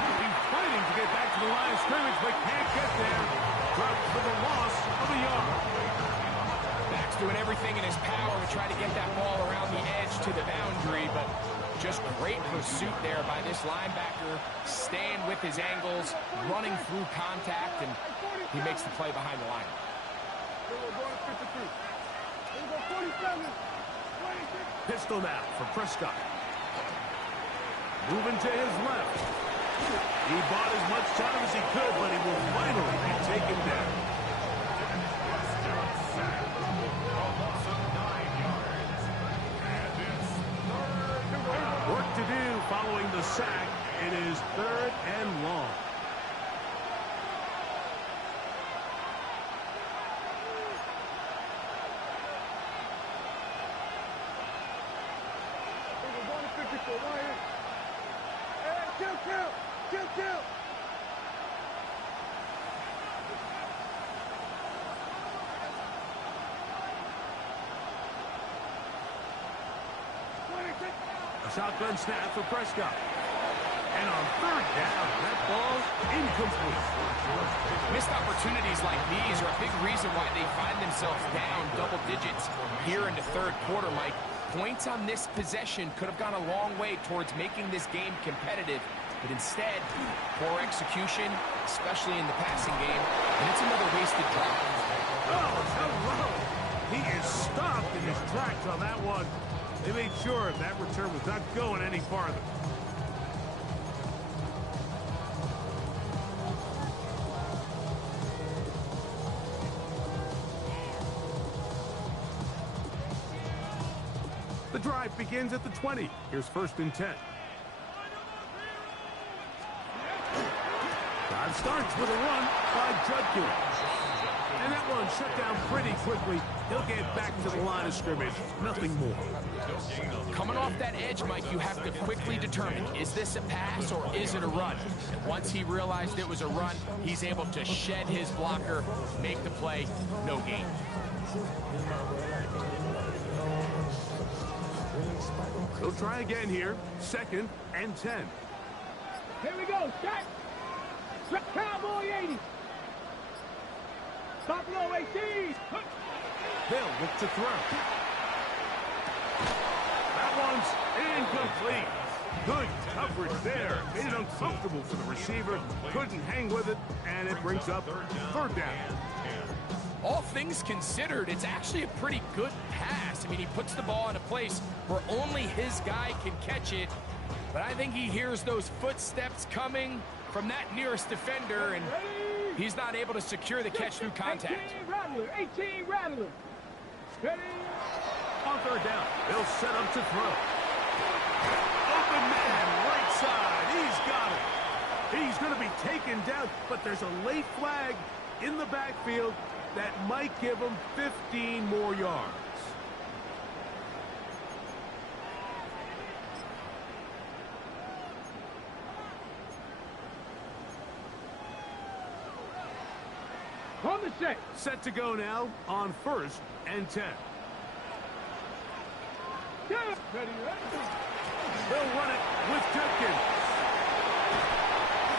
He's fighting to get back to the line of scrimmage, but can't get there. Drops for the loss of a yard. Back's doing everything in his power to try to get that ball around the edge to the boundary, but just great pursuit there by this linebacker, staying with his angles, running through contact, and he makes the play behind the line. Pistol now for Prescott. Moving to his left. He bought as much time as he could, but he will finally be taken down. Work to do following the sack. It is 3rd and long. A shotgun snap for Prescott. And on 3rd down, that ball incomplete. Missed opportunities like these are a big reason why they find themselves down double digits here in the 3rd quarter, Mike. Points on this possession could have gone a long way towards making this game competitive, but instead, poor execution, especially in the passing game, and it's another wasted drop. Oh, hello! He is stopped in his tracks on that one. They made sure that return was not going any farther. The drive begins at the 20. Here's 1st and 10. Drive starts with a run by Judkins. And that one shut down pretty quickly. He'll get back to the line of scrimmage. Nothing more. Coming off that edge, Mike, you have to quickly determine, is this a pass or is it a run? And once he realized it was a run, he's able to shed his blocker, make the play, no gain. He'll try again here. 2nd and 10. Here we go, set. Cowboy 80. Buffalo 18. They'll look to throw. That one's incomplete. Good coverage there. Made it uncomfortable for the receiver. Couldn't hang with it, and it brings up 3rd down. All things considered, it's actually a pretty good pass. I mean, he puts the ball in a place where only his guy can catch it. But I think he hears those footsteps coming from that nearest defender, and he's not able to secure the catch through contact. 18 Rattler. Ready? On 3rd down, they'll set up to throw. Open man, right side. He's got it. He's going to be taken down, but there's a late flag in the backfield that might give him 15 more yards. On the set. Set to go now on 1st and 10. Ready. They'll run it with Judkins.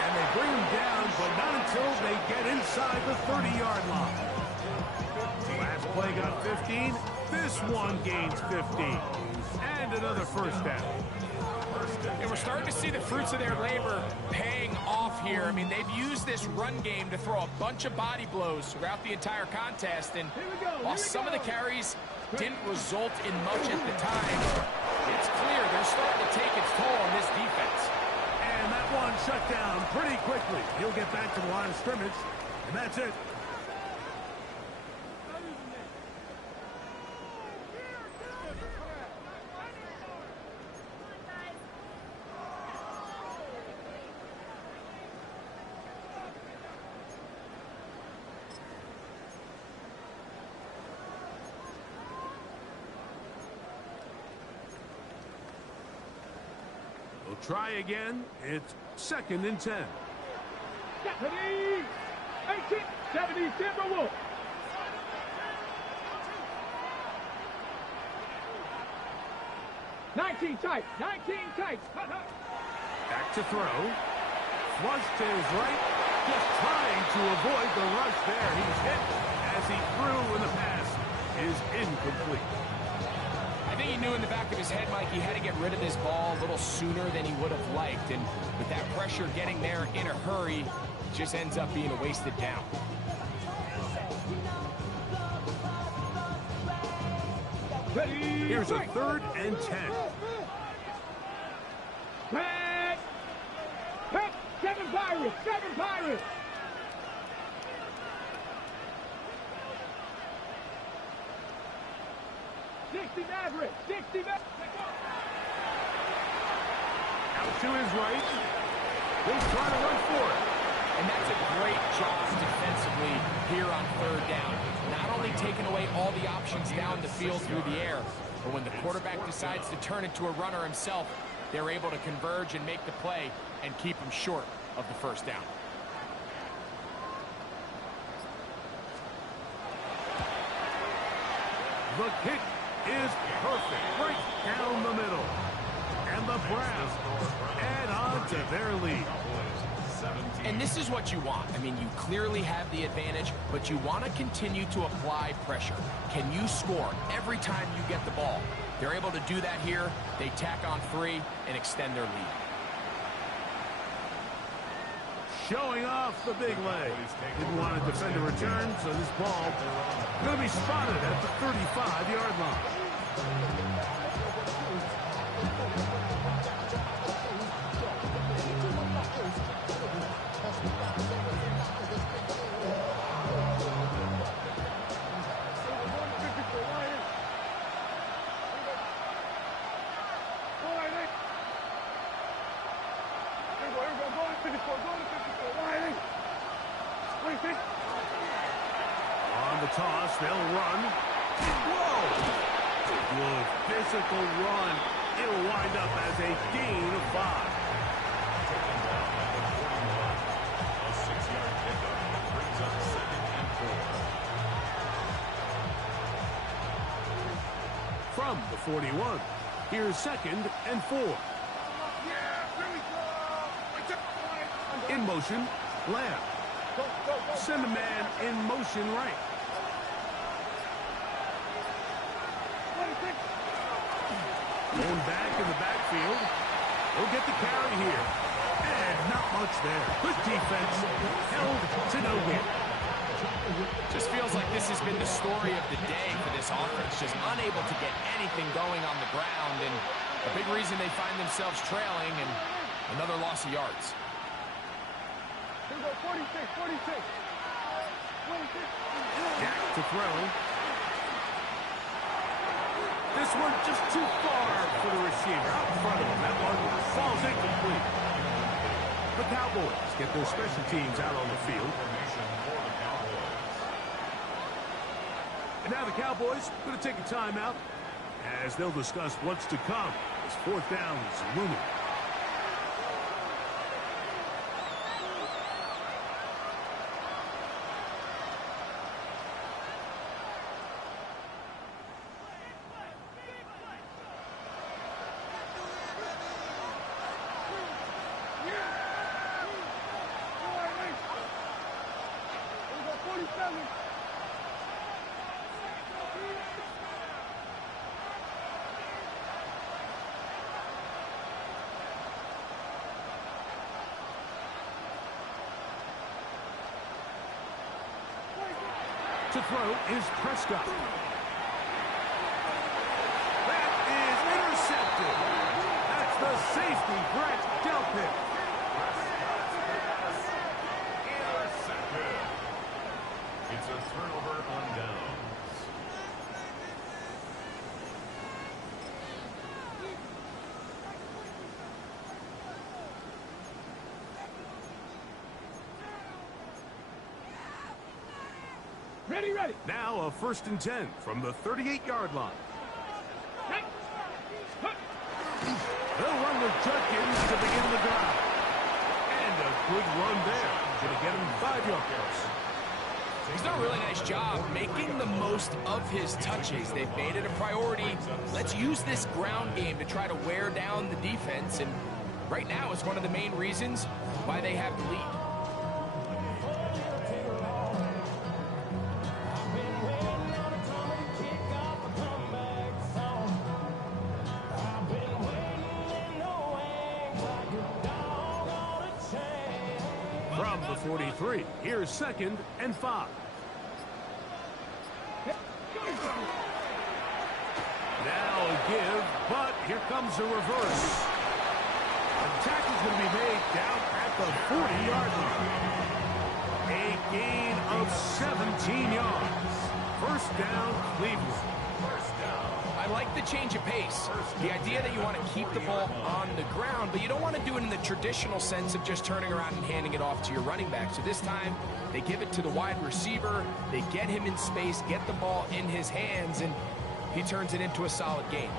And they bring him down, but not until they get inside the 30-yard line. Last play got 15. This one gains 15. And another 1st down. And we're starting to see the fruits of their labor paying off here. I mean, they've used this run game to throw a bunch of body blows throughout the entire contest. And while some of the carries didn't result in much at the time, it's clear they're starting to take its toll on this defense. And that one shut down pretty quickly. He'll get back to the line of scrimmage, and that's it. Try again. It's 2nd and 10. 70, 18, 70, Timberwolves. Nineteen tight. Back to throw. Flush to his right. Just trying to avoid the rush there. He's hit as he threw, and the pass is incomplete. I think he knew in the back of his head, Mike, he had to get rid of this ball a little sooner than he would have liked. And with that pressure getting there in a hurry, it just ends up being a wasted down. Here's a 3rd and 10. Back. Seven Pirates. 60 Mavericks. Out to his right. He'll try to run for it. And that's a great job defensively here on 3rd down. Not only taking away all the options down the field through the air, but when the quarterback decides to turn it to a runner himself, they're able to converge and make the play and keep him short of the 1st down. The kick is perfect, right down the middle. And the Browns add on to their lead. And this is what you want. I mean, you clearly have the advantage, but you want to continue to apply pressure. Can you score every time you get the ball? They're able to do that here. They tack on 3 and extend their lead. Showing off the big leg. Didn't want to defend a return, so this ball going to be spotted at the 35-yard line. On the toss, they'll run. Whoa! Good physical run. It'll wind up as a gain of 5. A 6-yard pickup brings up 2nd and 4. From the 41, here's 2nd and 4. In motion, Lamb. Send a man in motion right. Going back in the backfield. He'll get the carry here. And not much there. Good defense. Held to no hit. Just feels like this has been the story of the day for this offense. Just unable to get anything going on the ground. And a big reason they find themselves trailing and another loss of yards. 46. Jack to throw. This one just too far for the receiver. Out in front of him. That one falls incomplete. The Cowboys get their special teams out on the field. And now the Cowboys going to take a timeout as they'll discuss what's to come as 4th down is looming. To throw is Prescott. That is intercepted. That's the safety, Brett Delpit. Intercepted. It's a turnover on downs. Ready. Now a 1st and 10 from the 38-yard line. The They'll run with Judkins to begin the drive. And a good run there. Going to get him 5 yards. He's done a really nice job making the most of his touches. They've made it a priority. Let's use this ground game to try to wear down the defense. And right now, it's one of the main reasons why they have the lead. From the 43, here's 2nd and 5. Now a give, but here comes a reverse. The tackle's going to be made down at the 40-yard line. A gain of 17 yards. First down, Cleveland. I like the change of pace. The idea that you want to keep the ball on the ground, but you don't want to do it in the traditional sense of just turning around and handing it off to your running back. So this time, they give it to the wide receiver. They get him in space, get the ball in his hands, and he turns it into a solid gain.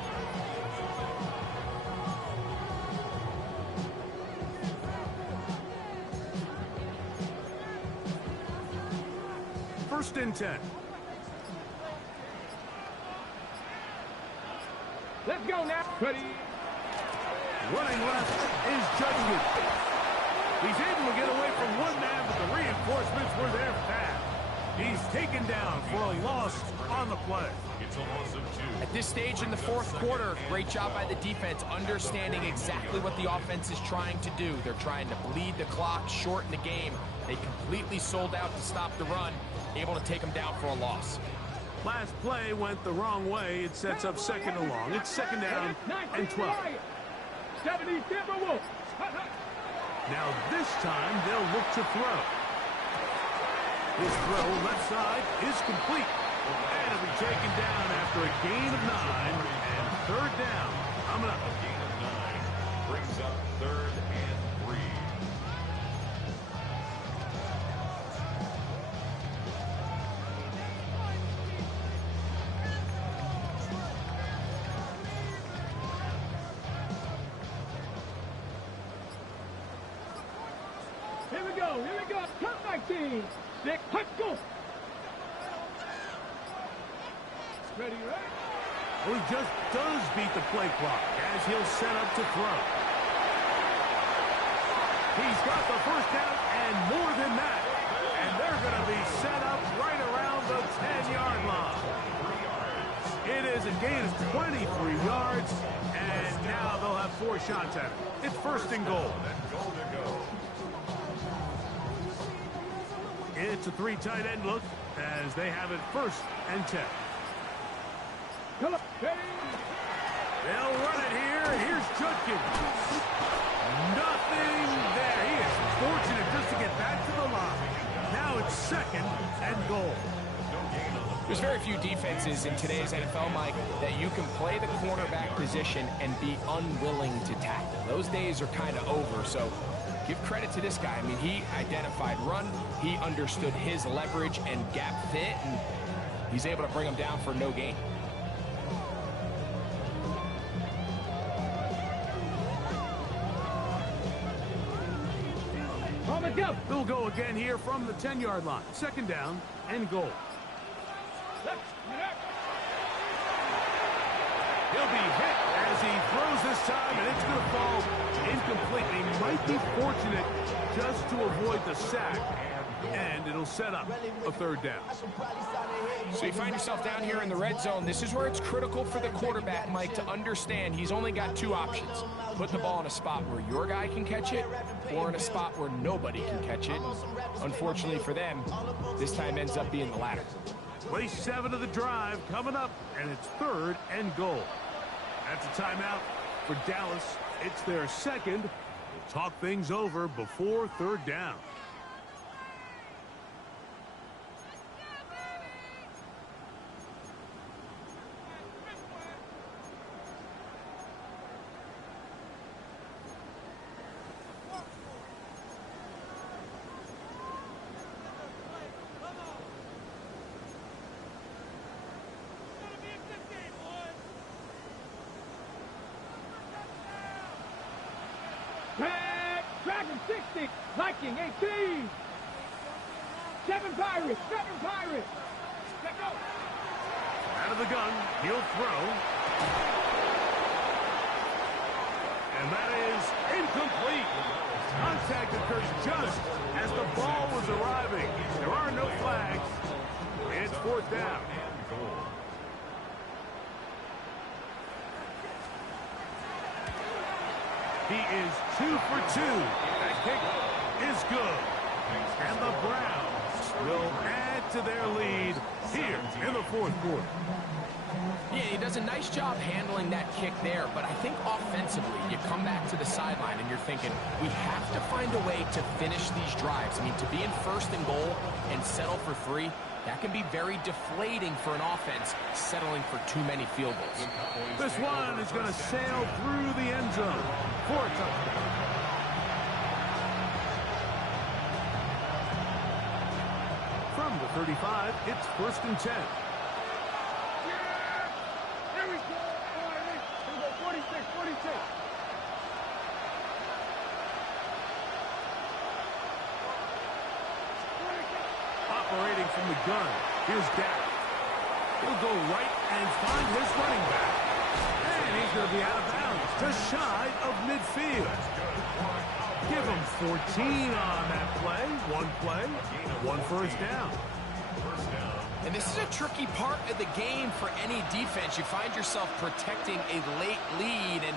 First and 10. Let's go now. Ready. Running left is Judkins. He's able to get away from one man, but the reinforcements were there fast. He's taken down for a loss on the play. It's a loss of 2. At this stage in the fourth quarter, great job by the defense, understanding exactly what the offense is trying to do. They're trying to bleed the clock, shorten the game. They completely sold out to stop the run, able to take them down for a loss. Last play went the wrong way. It sets up 2nd and long. It's 2nd down and 12. 70 Timberwolves. Now this time they'll look to throw. His throw left side is complete. And it'll be taken down after a gain of 9 and 3rd down. Coming up. A gain of 9 brings up 3rd and 3. Here we go. Here we go. Count 19. 6. Let's go. Ready, right? Well, he just does beat the play clock as he'll set up to throw. He's got the first down and more than that. And they're going to be set up right around the 10-yard line. It is a gain of 23 yards, and now they'll have 4 shots at it. It's 1st and goal. It's a 3 tight end look as they have it 1st and 10. Come on. Ready. They'll run it here. Here's Judkins. Nothing there. He is fortunate just to get back to the line. Now it's 2nd and goal. There's very few defenses in today's NFL, Mike, that you can play the cornerback position and be unwilling to tackle. Those days are kind of over, so give credit to this guy. I mean, he identified run, he understood his leverage and gap fit, and he's able to bring him down for no gain. They'll go again here from the 10-yard line. 2nd down and goal. He'll be hit as he throws this time, and it's going to fall incomplete. He might be fortunate just to avoid the sack, and it'll set up a 3rd down. So you find yourself down here in the red zone. This is where it's critical for the quarterback, Mike, to understand he's only got 2 options. Put the ball in a spot where your guy can catch it, or in a spot where nobody can catch it. Unfortunately for them, this time ends up being the latter. Play 7 of the drive coming up, and it's 3rd and goal. That's a timeout for Dallas. It's their 2nd. We'll talk things over before 3rd down. Dragon 60. Viking 18. 7 Pirates. 7 Pirates. Let go. Out of the gun, he'll throw. And that is incomplete. Contact occurs just as the ball was arriving. There are no flags. It's 4th down. He is 2 for 2. That kick is good. And the Browns will add to their lead here in the 4th quarter. Yeah, he does a nice job handling that kick there, but I think offensively, you come back to the sideline and you're thinking, we have to find a way to finish these drives. I mean, to be in 1st and goal and settle for 3, that can be very deflating for an offense settling for too many field goals. This one is going to sail through the end zone for a touchdown. From the 35, it's 1st and 10. Here we go. All right, here we go. 46, 46. Operating from the gun, here's Dak. He'll go right and find his running back. And he's going to be out of bounds, just shy of midfield. Give him 14 on that play. 1 first down. And this is a tricky part of the game for any defense. You find yourself protecting a late lead, and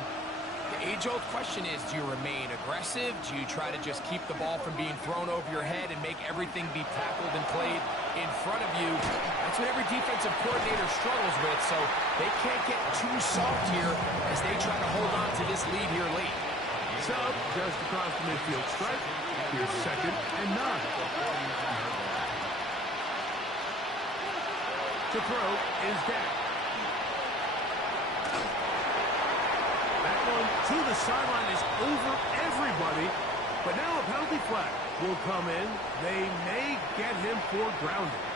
the age-old question is, do you remain aggressive? Do you try to just keep the ball from being thrown over your head and make everything be tackled and played in front of you? That's what every defensive coordinator struggles with, so they can't get too soft here as they try to hold on to this lead here late. So, just across the midfield stripe, here's 2nd and 9. To throw is Dak. That one to the sideline is over everybody, but now a penalty flag will come in. They may get him for grounding.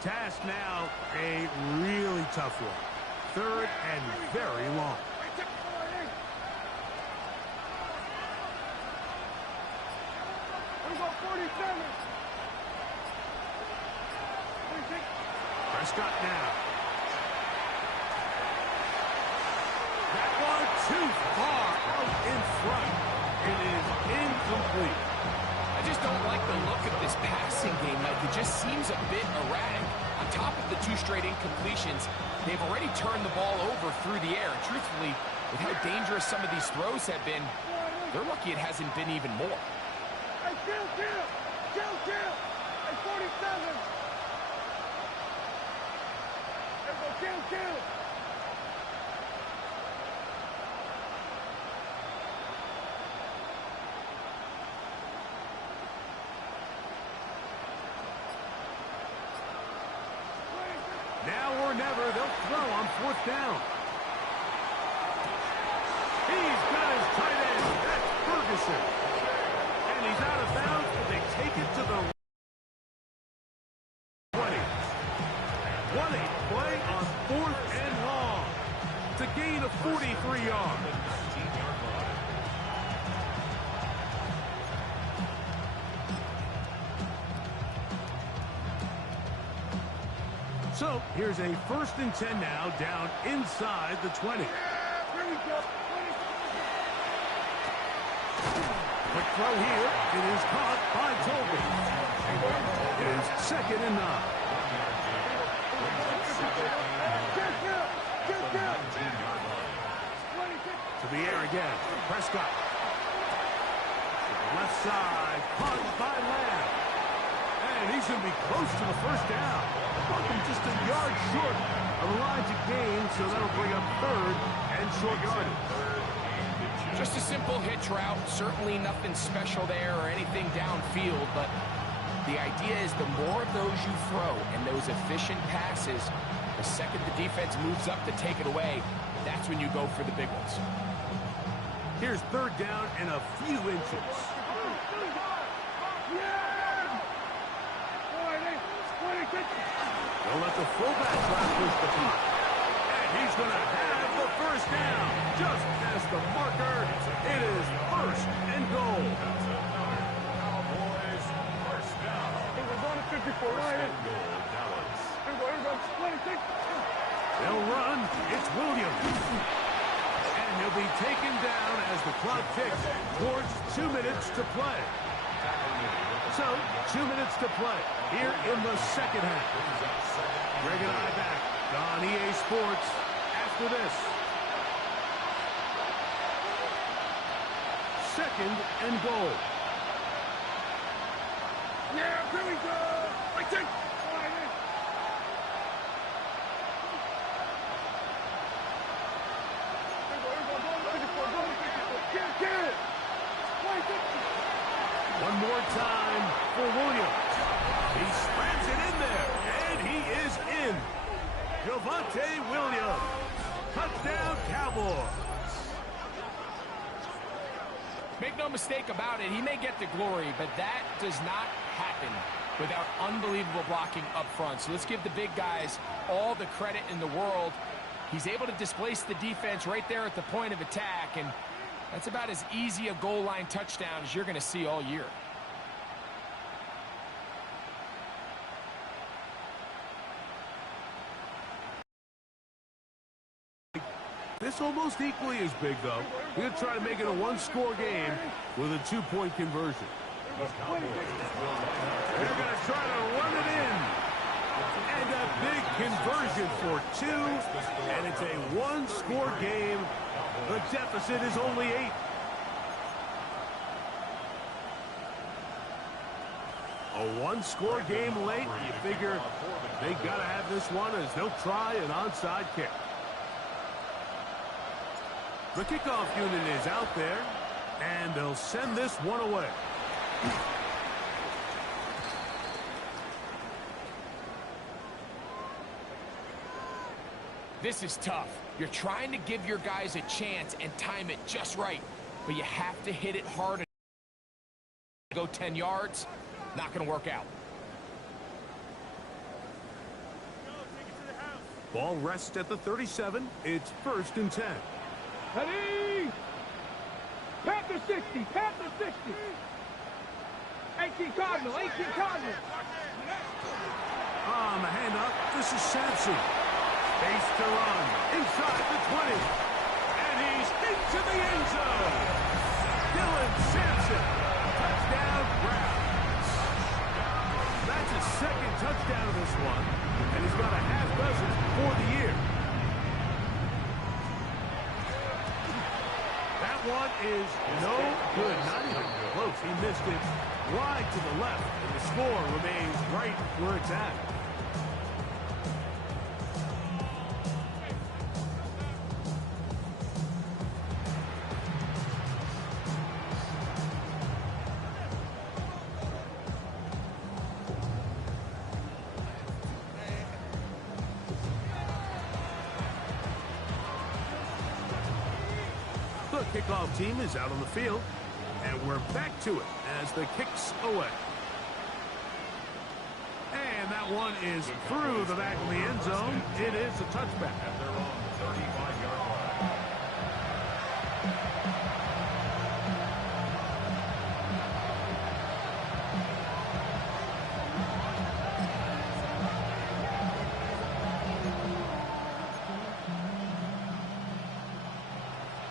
Task now, a really tough one. 3rd and very long. We go 47. Prescott now. That one too far out in front. It is incomplete. I just don't like the look of this passing game, Mike. It just seems a bit erratic. On top of the 2 straight incompletions, they've already turned the ball over through the air. And truthfully, with how dangerous some of these throws have been, they're lucky it hasn't been even more. Hey, kill! Hey, 47. Let's go, kill! Now or never, they'll throw on 4th down. He's got his tight end. That's Ferguson. And he's out of bounds, but they take it to the 20. 20 play on 4th and long. It's a gain of 43 yards. So, here's a 1st and 10 now, down inside the 20. Here we go. Quick throw here. It is caught by Tolby. It is 2nd and 9. To the air again. Prescott. Left side. Caught by Lamb. And he's going to be close to the 1st down. Welcome just a yard short of the line to gain, so that'll bring up 3rd and short yardage. Just a simple hitch route. Certainly nothing special there or anything downfield, but the idea is the more of those you throw and those efficient passes, the second the defense moves up to take it away, that's when you go for the big ones. Here's third down and a few inches. They'll let the fullback try to push the clock. And he's going to have the first down. Just past the marker, it is first and goal. Cowboys first down. They'll run. It's Williams. And he'll be taken down as the clock ticks towards 2 minutes to play. So, 2 minutes to play here in the second half. Greg and I back on EA Sports after this. Second and goal. Yeah, here we go. I take. One more time for Williams. He slams it in there, and he is in. Javonte Williams. Touchdown, Cowboys. Make no mistake about it, he may get the glory, but that does not happen without unbelievable blocking up front. So let's give the big guys all the credit in the world. He's able to displace the defense right there at the point of attack, and that's about as easy a goal line touchdown as you're going to see all year. This almost equally as big, though. He'll try to make it a one-score game with a two-point conversion. They're going to try to run it in. And a big conversion for two. And it's a one-score game. The deficit is only 8. A one-score game late. You figure they got to have this one as they'll try an onside kick. The kickoff unit is out there, and they'll send this one away. This is tough. You're trying to give your guys a chance and time it just right, but you have to hit it hard. Go 10 yards, not going to work out. Ball rests at the 37. It's 1st and 10. Ready? Panther 60, Panther 60. 18 Cardinal, 18 Cardinal. On the handoff, this is Sampson. Space to run inside the 20. And he's into the end zone. Dylan Sampson, touchdown Browns. That's his second touchdown of this one. And he's got a half dozen for the year. That one is no good, not even close. He missed it wide to the left, and the score remains right where it's at. The kickoff team is out on the field, and we're back to it as the kick's away. And that one is through the back of the end zone. It is a touchback. At their own 35-yard line.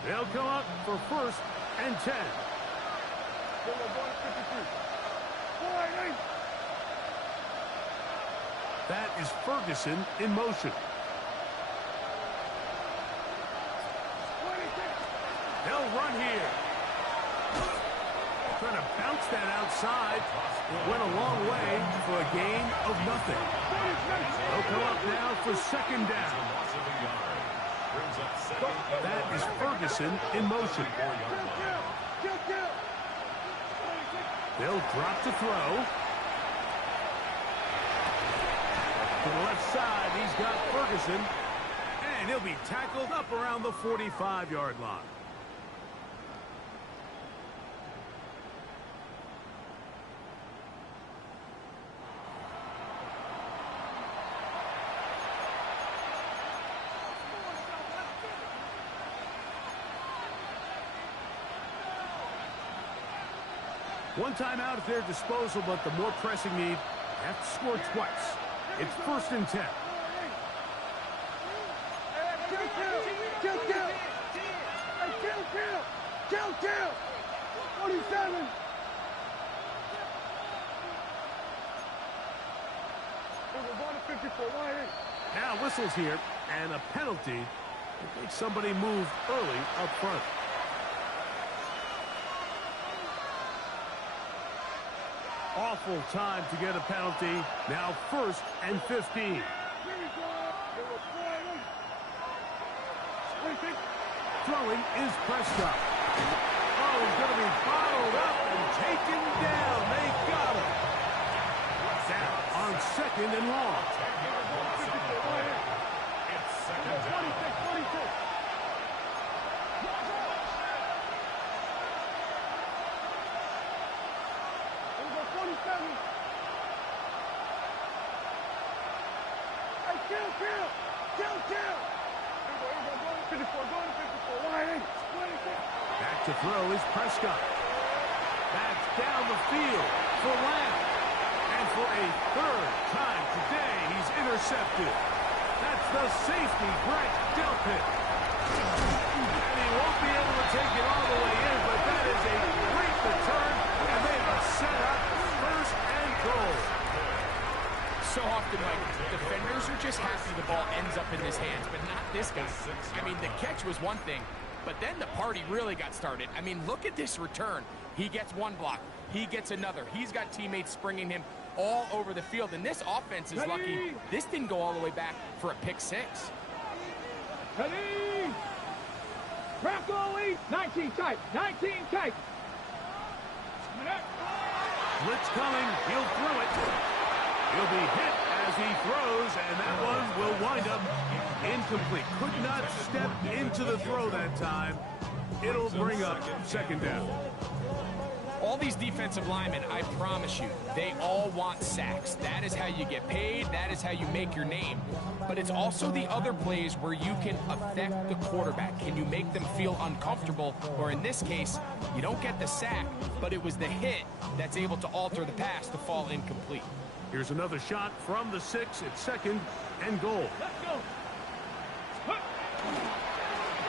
They'll come up for 1st and 10. That is Ferguson in motion. They'll run here. Trying to bounce that outside. It went a long way for a gain of nothing. They'll come up now for 2nd down. That is Ferguson in motion. They'll drop to throw. To the left side, he's got Ferguson. And And he'll be tackled up around the 45-yard line. One timeout at their disposal, but the more pressing need, have to score twice. It's 1st and 10. Kill! 47! Now whistles here, and a penalty will make somebody move early up front. Awful time to get a penalty. Now 1st and 15. Throwing is Prescott. Oh, he's going to be bottled up and taken down. They got him. Down on 2nd and long. It's 2nd down. Back to throw is Prescott. That's down the field for Lamb. And for a 3rd time today, he's intercepted. That's the safety, Brett Delpit. And he won't be able to take it all the way in, but that is a great return, and they are set up 1st and goal. So often, Mike, defenders are just happy the ball ends up in his hands, but not this guy. I mean, the catch was one thing, but then the party really got started. I mean, look at this return. He gets one block. He gets another. He's got teammates springing him all over the field, and this offense is lucky this didn't go all the way back for a pick 6. Ready? Crackle, 19 tight. 19 tight. Blitz coming. He'll throw it. He'll be hit as he throws, and that one will wind up incomplete. Could not step into the throw that time. It'll bring up 2nd down. All these defensive linemen, I promise you, they all want sacks. That is how you get paid. That is how you make your name. But it's also the other plays where you can affect the quarterback. Can you make them feel uncomfortable? Or in this case, you don't get the sack, but it was the hit that's able to alter the pass to fall incomplete. Here's another shot from the 6 at 2nd and goal. Let's go.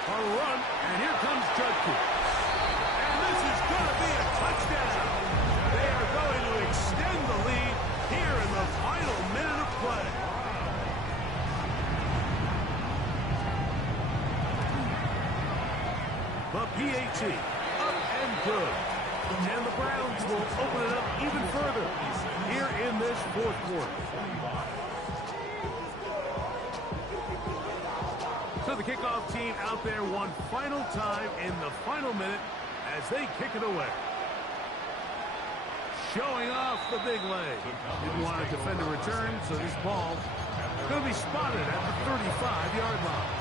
On a run, and here comes Judkins. And this is going to be a touchdown. They are going to extend the lead here in the final minute of play. The PAT, up and good. And the Browns will open it up even further here in this 4th quarter. So the kickoff team out there one final time in the final minute as they kick it away. Showing off the big leg. Didn't want to defend a return, so this ball going to be spotted at the 35-yard line.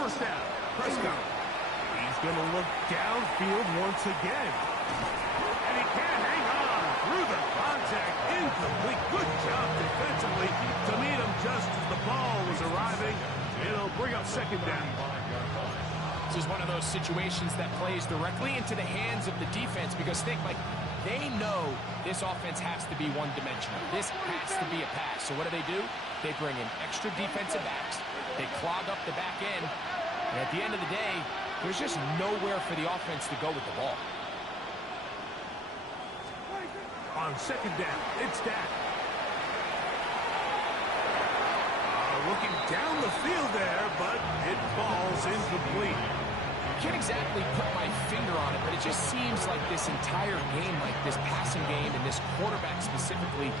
First down, Prescott. He's going to look downfield once again. And he can't hang on through the contact. Incomplete. Good job defensively to meet him just as the ball was arriving. It'll bring up 2nd down. This is one of those situations that plays directly into the hands of the defense because think, like, they know this offense has to be one-dimensional. This has to be a pass. So what do? They bring in extra defensive backs. They clog up the back end. And at the end of the day, there's just nowhere for the offense to go with the ball. On 2nd down, it's Dak. Looking down the field there, but it falls incomplete. can't exactly put my finger on it, but it just seems like this entire game, like this passing game and this quarterback specifically,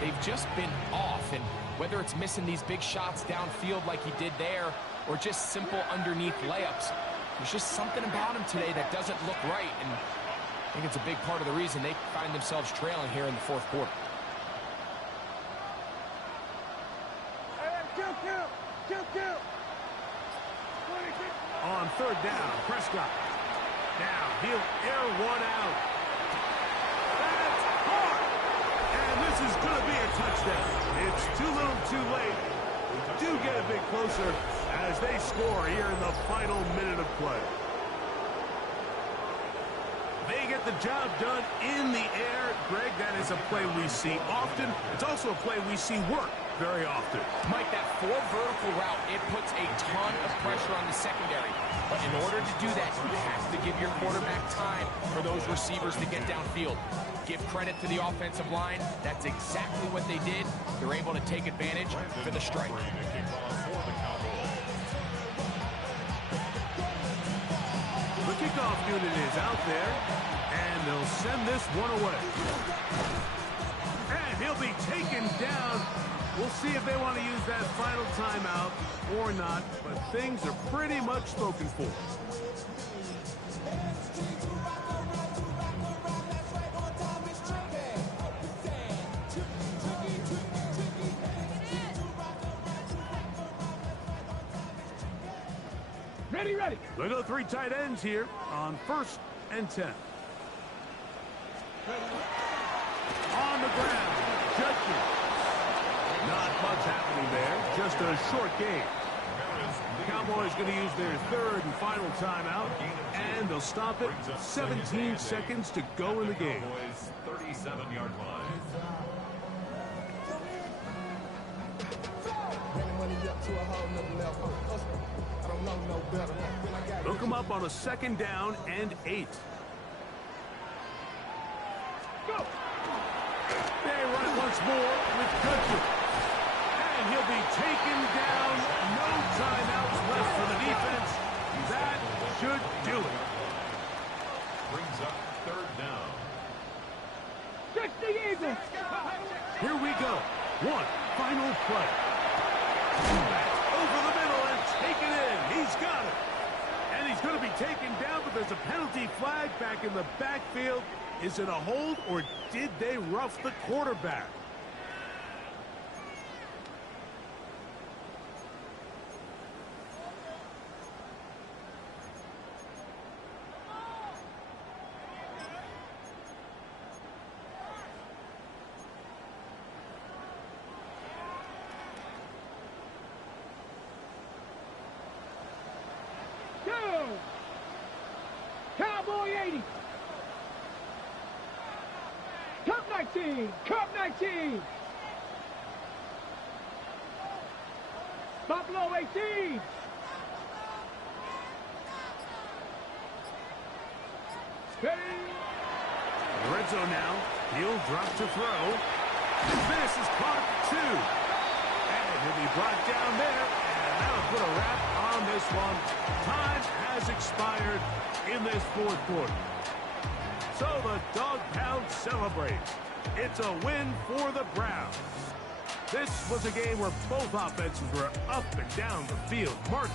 they've just been off. And whether it's missing these big shots downfield like he did there or just simple underneath layups, there's just something about him today that doesn't look right. And I think it's a big part of the reason they find themselves trailing here in the fourth quarter. On third down, Prescott. Now he'll air one out. That's hard. And this is going to be a touchdown. It's too little too late. We do get a bit closer as they score here in the final minute of play. They get the job done in the air. Greg, that is a play we see often. It's also a play we see work very often. Mike, that four vertical route, it puts a ton of pressure on the secondary. But in order to do that, you have to give your quarterback time for those receivers to get downfield. Give credit to the offensive line. That's exactly what they did. They're able to take advantage for the strike. The kickoff unit is out there, and they'll send this one away. And he'll be taken down. We'll see if they want to use that final timeout or not, but things are pretty much spoken for. Ready. They go three tight ends here on 1st and 10. On the ground, Judkins. Not much happening there, just a short game. The Cowboys going to use their third and final timeout, and they'll stop it. 17 seconds to go in the game. 37-yard line. They'll come up on a 2nd down and 8. Go! They run it once more with Judkins. And he'll be taken down. No timeouts left for the defense. That should do it. Brings up 3rd down. Catch the Eagles! Here we go. One final play. Back over the middle and taken in. He's got it. And he's going to be taken down, but there's a penalty flag back in the backfield. Is it a hold, or did they rough the quarterback? Cowboy 80. Cup 19. Cup 19. Buffalo 18. Ready. The red zone now. He'll drop to throw. This is caught 2. And he'll be brought down there. And that'll put a wrap on this one. Time has expired in this fourth quarter. So the Dog Pound celebrates. It's a win for the Browns. This was a game where both offenses were up and down the field, marching